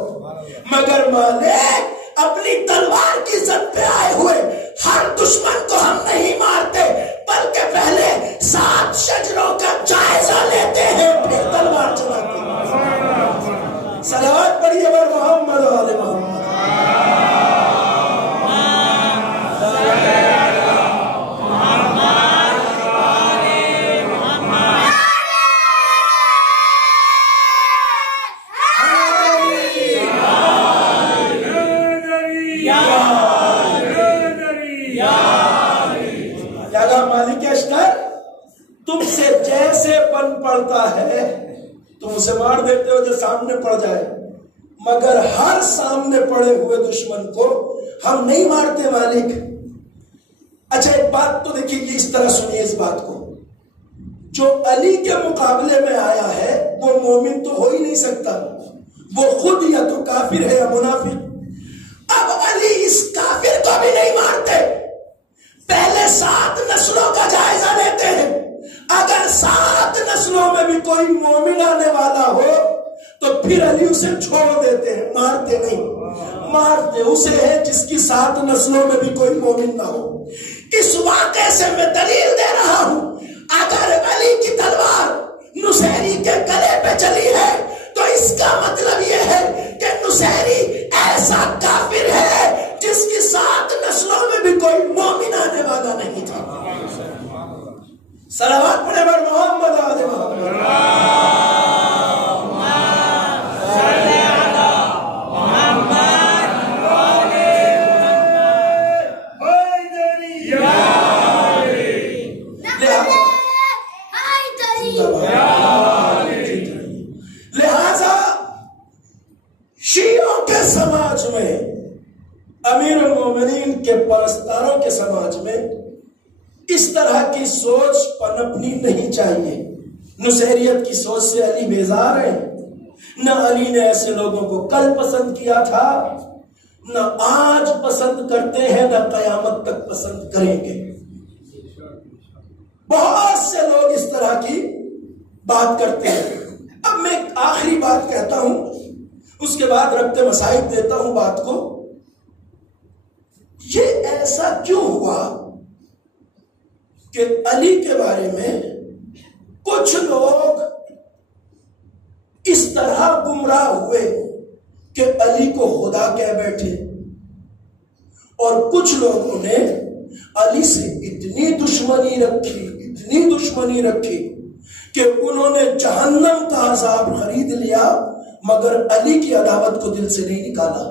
مگر مالک اپنی تلوار کی زد پہ آئے ہوئے ہر دشمن کو ہم نہیں مارتے، بلکہ پہلے 7 شجروں کا جائزہ لیتے ہیں پھر تلوار چلاتے ہیں. صلوات پڑھیے بر محمد و آل محمد. مالک اشتر، تم سے جیسے بن پڑتا ہے تم اسے مار دیتے ہو جو سامنے پڑ جائے، مگر ہر سامنے پڑے ہوئے دشمن کو ہم نہیں مارتے مالک. اچھا ایک بات تو دیکھیے، یہ اس طرح سنیے اس بات کو، جو علی کے مقابلے میں آیا ہے وہ مومن تو ہو ہی نہیں سکتا، وہ خود یا تو کافر ہے یا منافق. اب علی اس کافر کو بھی نہیں مارتے، پہلے 7 نسلوں کا جائزہ لیتے ہیں. اگر 7 نسلوں میں بھی کوئی مومن آنے والا ہو تو پھر علی اسے چھوڑ دیتے ہیں، مارتے نہیں. مارتے اسے ہے جس کی 7 نسلوں میں بھی کوئی مومن نہ ہو. اس واقعے سے میں دلیل دے رہا ہوں، اگر علی کی تلوار نصیری کے گلے پہ چلی ہے تو اس کا مطلب یہ ہے کہ نصیری ایسا کافر ہے جس کی 7 نسلوں میں بھی کوئی مومن آنے والا نہیں تھا. صلوات پڑھے بر محمد و آل محمد. چاہیے. نصیریت کی سوچ سے علی بیزار ہیں. نہ علی نے ایسے لوگوں کو کل پسند کیا تھا، نہ آج پسند کرتے ہیں، نہ قیامت تک پسند کریں گے. بہت سے لوگ اس طرح کی بات کرتے ہیں. اب میں ایک آخری بات کہتا ہوں، اس کے بعد ربط مسائل دیتا ہوں بات کو. یہ ایسا کیوں ہوا کہ علی کے بارے میں کچھ لوگ اس طرح گمراہ ہوئے کہ علی کو خدا کہہ بیٹھے، اور کچھ لوگوں نے علی سے اتنی دشمنی رکھی کہ انہوں نے جہنم کا عذاب خرید لیا مگر علی کی عداوت کو دل سے نہیں نکالا.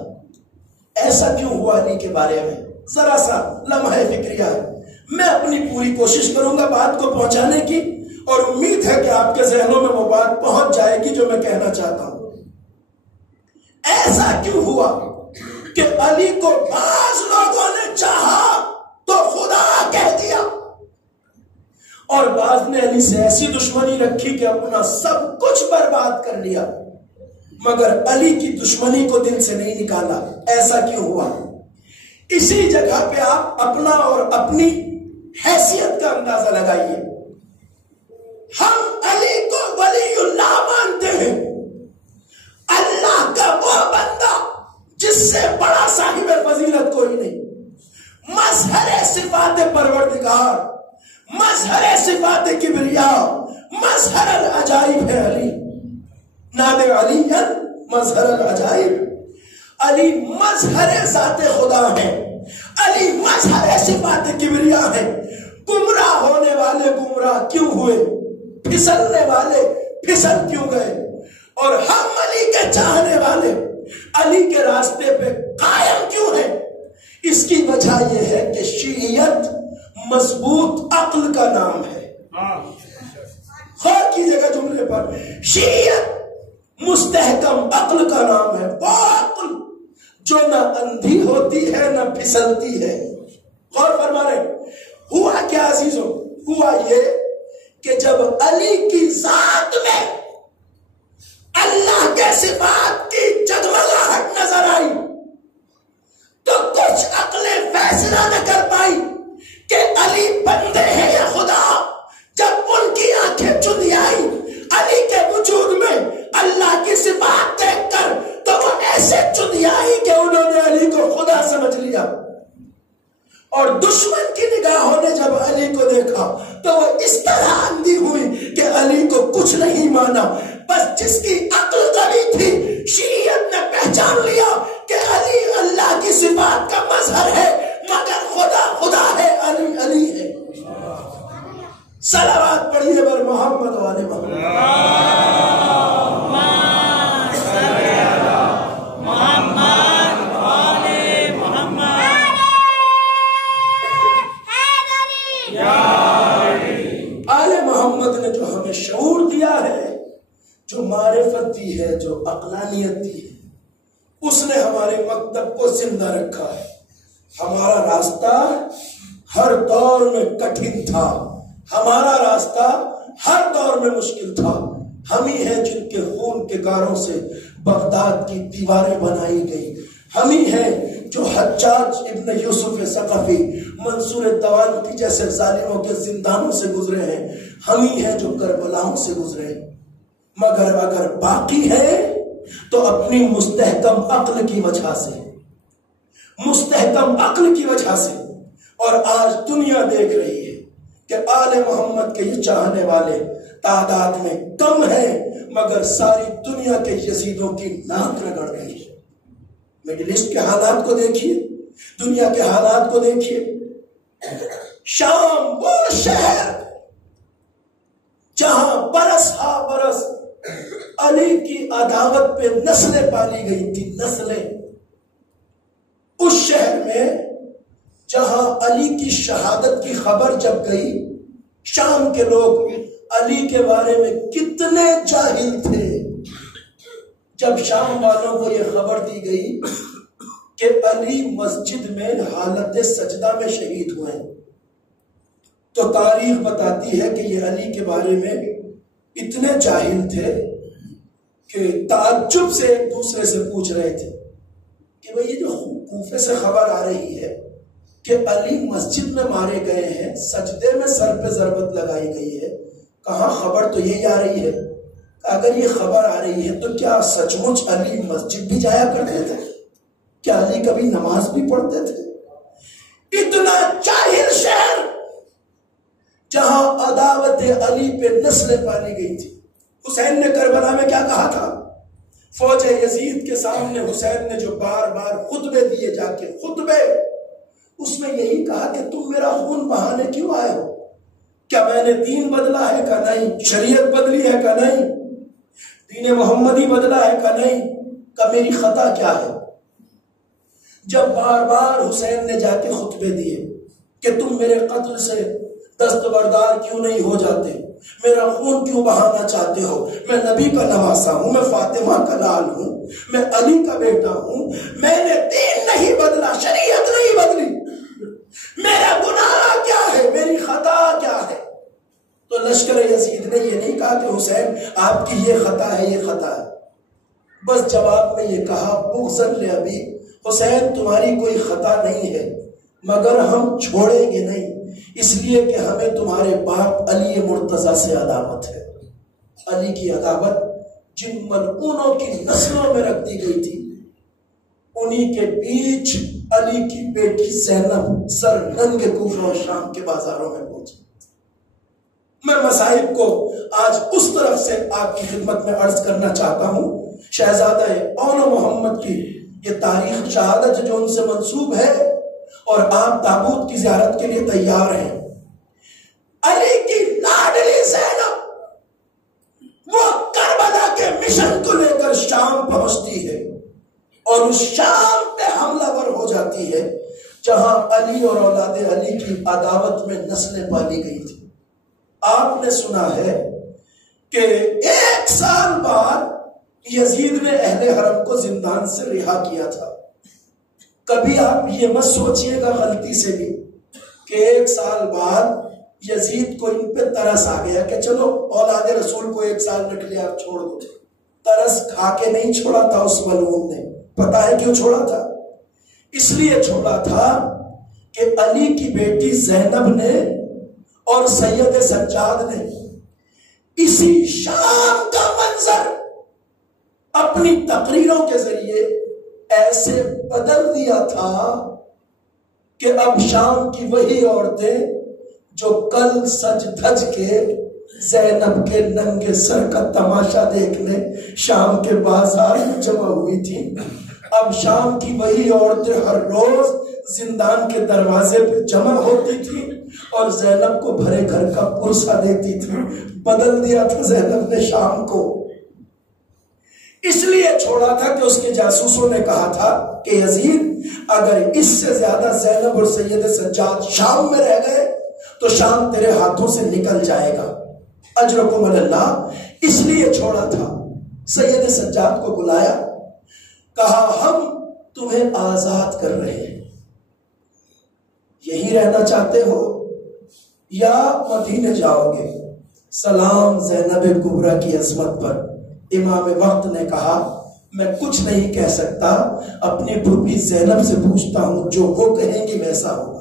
ایسا کیوں ہوا علی کے بارے میں؟ ذرا سا لمحہ فکریہ ہے. میں اپنی پوری کوشش کروں گا بات کو پہنچانے کی، اور امید ہے کہ آپ کے ذہنوں میں وہ بات پہنچ جائے گی جو میں کہنا چاہتا ہوں. ایسا کیوں ہوا کہ علی کو بعض لوگوں نے چاہا تو خدا کہہ دیا، اور بعض نے علی سے ایسی دشمنی رکھی کہ اپنا سب کچھ برباد کر لیا مگر علی کی دشمنی کو دل سے نہیں نکالا؟ ایسا کیوں ہوا؟ اسی جگہ پہ آپ اپنا اور اپنی حیثیت کا اندازہ لگائیے. ہم علی کو ولی اللہ مانتے ہیں، اللہ کا وہ بندہ جس سے بڑا صاحب فضیلت کوئی نہیں. مظہر صفات پروردگار، مظہر صفات کبریاء، مظہر العجائب ہے علی. نادر علی مظہر العجائب. علی مظہر ذات خدا ہے، علی مظہر صفات کبریاء ہے. گمراہ ہونے والے گمراہ کیوں ہوئے؟ پھسلنے والے پھسل کیوں گئے؟ اور ہم علی کے چاہنے والے علی کے راستے پہ قائم کیوں ہیں؟ اس کی وجہ یہ ہے کہ شیعیت مضبوط عقل کا نام ہے. غور کیجیے جملے پر، شیعیت مستحکم عقل کا نام ہے. وہ عقل جو نہ اندھی ہوتی ہے نہ پھسلتی ہے. غور فرما رہے. ہوا کیا عزیزوں؟ ہوا یہ کہ جب علی کی ذات میں اللہ کے صفات کی جگمگاہٹ نظر آئی تو کچھ عقلیں فیصلہ نہ کر پائی کہ علی بندے ہیں یا خدا. جب ان کی آنکھیں چندی آئی علی کے وجود میں اللہ کی صفات دیکھ کر تو وہ ایسے چندی آئی کہ انہوں نے علی کو خدا سمجھ لیا. اور دشمن کی نگاہوں نے جب علی کو دیکھا تو وہ اس طرح اندھی ہوئی کہ علی کو کچھ نہیں مانا. بس جس کی عقل قوی تھی شیعیت نے پہچان لیا کہ علی اللہ کی صفات کا مظہر ہے مگر خدا خدا ہے، علی علی ہے. صلوات پڑھیے بر محمد والے محمد. محمد نے جو ہمیں شعور دیا ہے، جو معرفت دی ہے، جو عقلانیت دی ہے، اس نے ہمارے مکتب کو زندہ رکھا ہے. ہمارا راستہ ہر دور میں کٹھن تھا، ہمارا راستہ ہر دور میں مشکل تھا. ہم ہی ہیں جن کے خون کے گاروں سے بغداد کی دیواریں بنائی گئی. ہم ہی ہیں جو حجاج ابن یوسف ثقفی، منصور توالکی جیسے ظالموں کے زندانوں سے گزرے ہیں. ہم ہی ہیں جو کربلاؤں سے گزرے ہیں. مگر اگر باقی ہے تو اپنی مستحکم عقل کی وجہ سے، مستحکم عقل کی وجہ سے. اور آج دنیا دیکھ رہی ہے کہ آل محمد کے یہ چاہنے والے تعداد میں کم ہیں مگر ساری دنیا کے یزیدوں کی ناک رگڑ رہی ہے. مڈل ایسٹ کے حالات کو دیکھیے، دنیا کے حالات کو دیکھیے. شام وہ شہر جہاں برس ہا برس علی کی عداوت پہ نسلیں پالی گئی تھی، نسلیں. اس شہر میں جہاں علی کی شہادت کی خبر جب گئی، شام کے لوگ علی کے بارے میں کتنے جاہل تھے. جب شام والوں کو یہ خبر دی گئی کہ علی مسجد میں حالت سجدہ میں شہید ہوئے، تو تاریخ بتاتی ہے کہ یہ علی کے بارے میں اتنے جاہل تھے کہ تعجب سے ایک دوسرے سے پوچھ رہے تھے کہ بھئی یہ جو کوفے سے خبر آ رہی ہے کہ علی مسجد میں مارے گئے ہیں، سجدے میں سر پہ ضربت لگائی گئی ہے، کہاں خبر تو یہی آ رہی ہے، اگر یہ خبر آ رہی ہے تو کیا سچ مچ علی مسجد بھی جایا کرتے تھے؟ کیا علی کبھی نماز بھی پڑھتے تھے؟ اتنا جاہل شہر جہاں عداوت علی پہ نسلیں پالی گئی تھی۔ حسین نے کربلا میں کیا کہا تھا؟ فوج یزید کے سامنے حسین نے جو بار بار خطبے دیے جا کے خطبے، اس میں یہی کہا کہ تم میرا خون بہانے کیوں آئے ہو؟ کیا میں نے دین بدلا ہے کا نہیں؟ شریعت بدلی ہے کا نہیں؟ دین محمدی بدلا ہے کا نہیں؟ کا میری خطا کیا ہے؟ جب بار بار حسین نے جا کے خطبے دیے کہ تم میرے قتل سے دستبردار کیوں نہیں ہو جاتے، میرا خون کیوں بہانا چاہتے ہو، میں نبی کا نواسا ہوں، میں فاطمہ کا لال ہوں، میں علی کا بیٹا ہوں، میں نے دین نہیں بدلا، شریعت نہیں بدلی، میرا گناہ کیا ہے، میری خطا کیا ہے؟ تو لشکر یزید نے یہ نہیں کہا کہ حسین آپ کی یہ خطا ہے، یہ خطا ہے، بس جواب میں یہ کہا بغضاً لابی، حسین تمہاری کوئی خطا نہیں ہے، مگر ہم چھوڑیں گے نہیں، اس لیے کہ ہمیں تمہارے باپ علی مرتضیٰ سے عداوت ہے۔ علی کی عداوت جن ملعونوں کی نسلوں میں رکھ دی گئی تھی، انہی کے بیچ علی کی بیٹی زینب سر ننگے کوفہ و شام کے بازاروں میں پہنچی۔ میں مصائب کو آج اس طرف سے آپ کی خدمت میں عرض کرنا چاہتا ہوں۔ شہزادہ اون محمد کی یہ تاریخ شہادت جو ان سے منسوب ہے، اور آپ تابوت کی زیارت کے لیے تیار ہیں۔ علی کی لاڈلی زینب وہ کربلا کے مشن کو لے کر شام پہنچتی ہے اور اس شام پہ حملہ ور ہو جاتی ہے جہاں علی اور اولاد علی کی عداوت میں نسلیں پالی گئی تھی۔ آپ نے سنا ہے کہ 1 سال بعد یزید نے اہل حرم کو زندان سے رہا کیا تھا۔ کبھی آپ یہ مت سوچئے گا غلطی سے بھی کہ 1 سال بعد یزید کو ان پہ ترس آ گیا کہ چلو اولاد رسول کو 1 سال رکھ لیا آپ چھوڑ دو۔ ترس کھا کے نہیں چھوڑا تھا اس ملعون نے۔ پتا ہے کیوں چھوڑا تھا؟ اس لیے چھوڑا تھا کہ علی کی بیٹی زینب نے اور سید سجاد نے اسی شام کا منظر اپنی تقریروں کے ذریعے ایسے بدل دیا تھا کہ اب شام کی وہی عورتیں جو کل سج دھج کے زینب کے ننگے سر کا تماشا دیکھنے شام کے بازار میں جمع ہوئی تھی، اب شام کی وہی عورتیں ہر روز زندان کے دروازے پہ جمع ہوتی تھی اور زینب کو بھرے گھر کا پرسہ دیتی تھی۔ بدل دیا تھا زینب نے شام کو۔ اس لیے چھوڑا تھا کہ اس کے جاسوسوں نے کہا تھا کہ یزید اگر اس سے زیادہ زینب اور سید سجاد شام میں رہ گئے تو شام تیرے ہاتھوں سے نکل جائے گا، اجرکم اللہ۔ اس لیے چھوڑا تھا۔ سید سجاد کو بلایا، کہا ہم تمہیں آزاد کر رہے ہیں، یہی رہنا چاہتے ہو یا مدینے جاؤ گے؟ سلام زینب کبریٰ کی عظمت پر امام وقت نے کہا میں کچھ نہیں کہہ سکتا، اپنی پھوپھی زینب سے پوچھتا ہوں، جو وہ کہیں گی ویسا ہوگا۔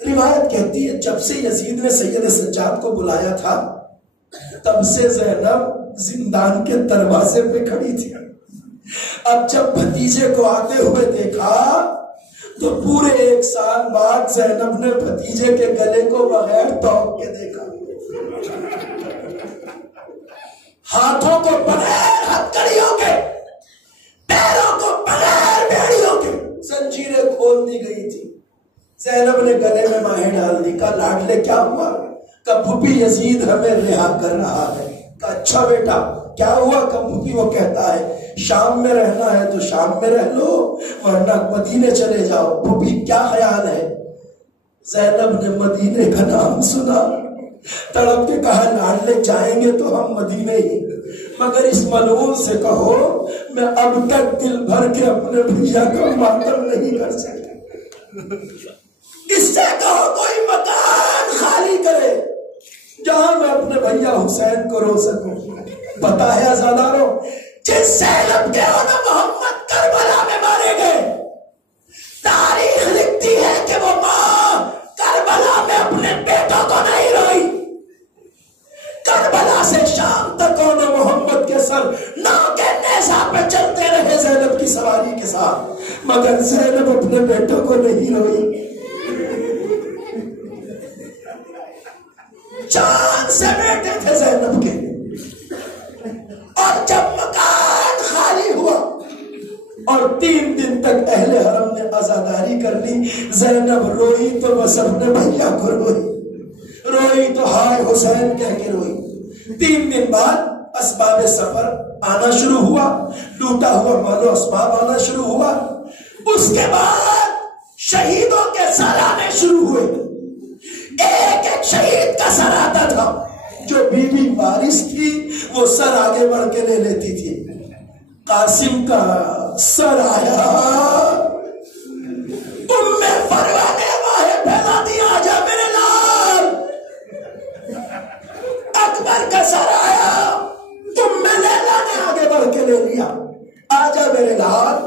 روایت کہتی ہے جب سے یزید نے سید سجاد کو بلایا تھا تب سے زینب زندان کے دروازے پہ کھڑی تھی۔ اب جب بھتیجے کو آتے ہوئے دیکھا تو پورے 1 سال بعد زینب نے بھتیجے کے گلے کو بغیر توق کے دیکھا، ہاتھوں کو بغیر ہتھکڑیوں کے، پیروں کو بغیر بیڑیوں کے زنجیریں کھول دی گئی تھی۔ زینب نے گلے میں ماہیں ڈال دی، کہا لاڈلے کیا ہوا؟ کہا پھوپھی یزید ہمیں رہا کر رہا ہے۔ کہا اچھا بیٹا کیا ہوا؟ کہا پھوپھی وہ کہتا ہے شام میں رہنا ہے تو شام میں رہ لو ورنہ مدینے چلے جاؤ، پھوپھی کیا خیال ہے؟ زینب نے مدینے کا نام سنا، تڑپ کے کہا لاڈلے جائیں گے تو ہم مدینے ہی، مگر اس ملعون سے کہو میں اب تک دل بھر کے اپنے بھیا کا ماتم نہیں کر سکتا۔ اس سے کہو کوئی مکان خالی کرے جہاں میں اپنے بھیا حسین کو رو سکوں. پتا ہے عزادارو، جس زینب کے اور محمد کربلا میں مارے گئے، تاریخ لکھتی ہے کہ وہ ماں کربلا میں اپنے بیٹوں کو نہیں روئی. کربلا سے شام تک اور محمد کے سر نو کے نیزہ پہ چلتے رہے زینب کی سواری کے ساتھ، مگر زینب اپنے بیٹوں کو نہیں روئی. جان سے بیٹے تھے زینب کے. اور جب مکان خالی ہوا اور 3 دن تک اہل حرم نے عزاداری کر لی، زینب روئی تو بس اپنے بھیا کو روئی تو ہائے حسین کہہ کے روئی. 3 دن بعد اسباب سفر آنا شروع ہوا، لوٹا ہوا مال و اسباب آنا شروع ہوا. اس کے بعد شہیدوں کے سر آنے شروع ہوئے. ایک ایک شہید کا سر آتا تھا. جو بی بی وارث تھی وہ سر آگے بڑھ کے لے لیتی تھی. قاسم کا سر آیا، فروا نے باہیں پھیلا دیا، آجا میرے لال. اکبر کا سر آیا، لیلا نے آگے بڑھ کے لے لیا، آجا میرے لال.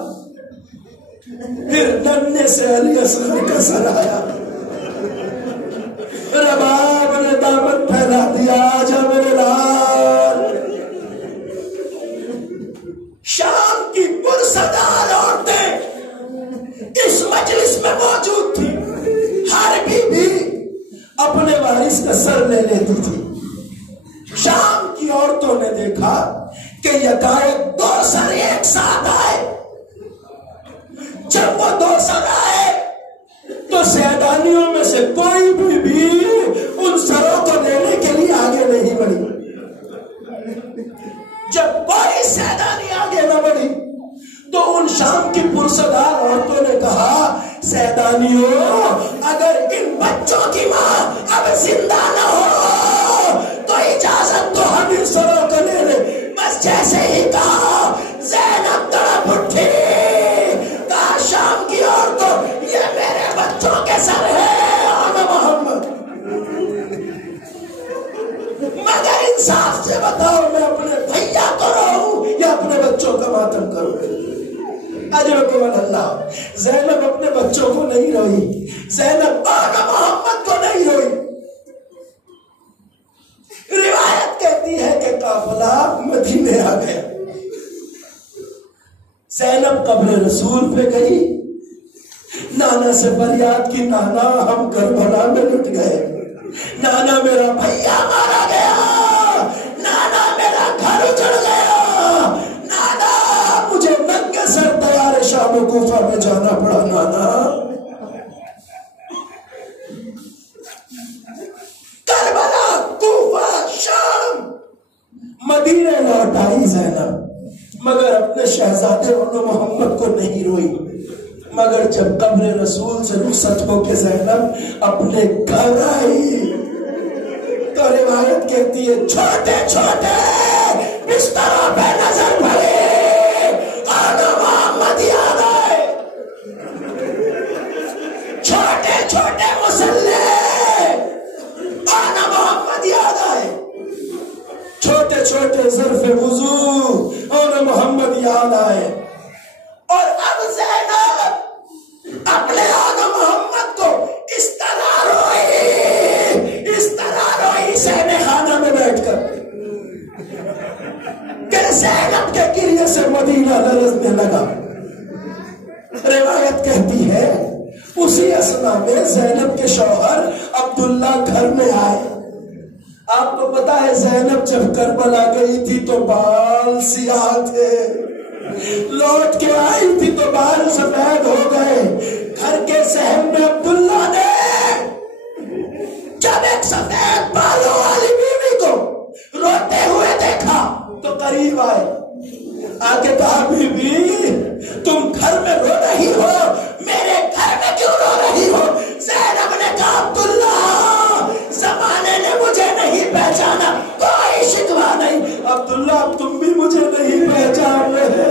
پھر ننھے سے علی اصغر کا سر آیا، رباب نے دامن پھیلا دیا، آجا میرے لال. شام کی پرصدار عورتیں اس مجلس میں موجود تھی. ہر بی اپنے وارث کا سر لے لیتی تھی. شام کی عورتوں نے دیکھا کہ یکایک 2 سر ایک ساتھ آئے. جب وہ 2 سر آئے تو سیدانیوں میں سے کوئی بھی ان سروں کو دینے کے لیے آگے نہیں بڑھی. جب کوئی سیدانی آگے نہ بڑھی تو ان شام کی پرصدار عورتوں نے کہا، سیدانیوں اگر ان بچوں کی ماں اب زندہ نہ ہو تو اجازت تو ہم ان سروں کو لے لیں. بس جیسے ہی کہا زینب تڑپ اٹھی، کہا شام کی عورتوں یہ میرے بچوں کے سر ہے اور محمد. مگر انصاف سے بتاؤ میں اپنے بھیا کو رہوں یا اپنے بچوں کا ماتم کروں؟ اجرکم اللہ. زینب اپنے بچوں کو نہیں روئی، زینب اور محمد کو نہیں روئی. روایت کہتی ہے کہ قافلہ مدینے آ گیا. زینب قبر رسول پہ گئی، نانا سے فریاد کی، نانا ہم کربلا میں لٹ گئے، نانا میرا بھیا مارا گیا، نانا میرا گھر اجڑ گیا، نانا مجھے ننگے سر تیار شام و کوفہ میں جانا پڑا. نانا کربلا، کوفہ، شام، مدینے لوٹ آئی زینب، مگر اپنے شہزادے اور محمد کو نہیں روئی. مگر جب قبر رسول سے رخصت ہو کے زینب اپنے گھر آئی تو روایت کہتی ہے چھوٹے چھوٹے بستروں پہ نظر پڑے آنا محمد یاد آئے. چھوٹے چھوٹے مسلح آنا محمد یاد آئے. چھوٹے چھوٹے ظرف وضو آنا محمد یاد آئے. اور اب زینب اپنے آنا محمد کو اس طرح روئی سہنے خانہ میں بیٹھ کر کہ زینب کے گریے سے مدینہ لرزنے لگا. روایت کہتی ہے اسی اثنا میں زینب کے شوہر عبداللہ گھر میں آئے. آپ کو پتا ہے زینب جب کربلا گئی تھی تو بال سیاہ تھے، لوٹ کے آئی تھی تو بال سفید ہو گئے. گھر کے صحن میں عبداللہ نے جب ایک سفید بالوں والی بیوی کو روتے ہوئے دیکھا تو قریب آئے، آگے کہا بی بی تم گھر میں رو رہی ہو، میرے گھر میں کیوں رو رہی ہو؟ زینب نے کہا عبداللہ زمانے نے مجھے نہیں پہچانا، کوئی شکوہ نہیں. عبداللہ اب تم بھی مجھے نہیں پہچان رہے.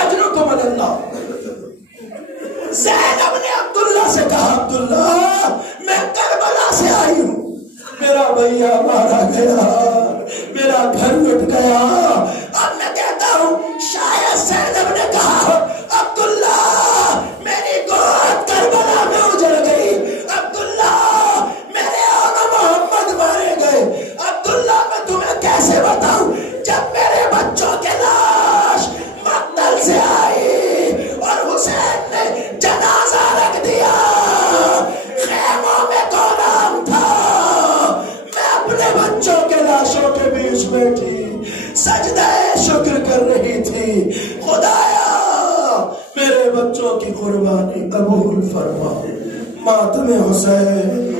اجرکم اللہ. سے آئی ہوں، میرا بھیا مارا گیا، میرا گھر مٹ گیا۔ اب میں کہتا ہوں شاید زینب نے کہا عبداللہ میری گود کربلا میں اجڑ گئی، عبداللہ میرے آقا محمد مارے گئے، عبداللہ میں تمہیں کیسے بتاؤں، جب میرے بچوں کے لاش مقتل سے آئی اور حسین نے جنازہ رکھ دیا، خیموں میں غلام تھا، میں اپنے بچوں کے لاشوں کے بیچ بیٹھی سجدہ شکر کر رہی تھی، خدایا میرے بچوں کی قربانی قبول فرما، ماتم حسین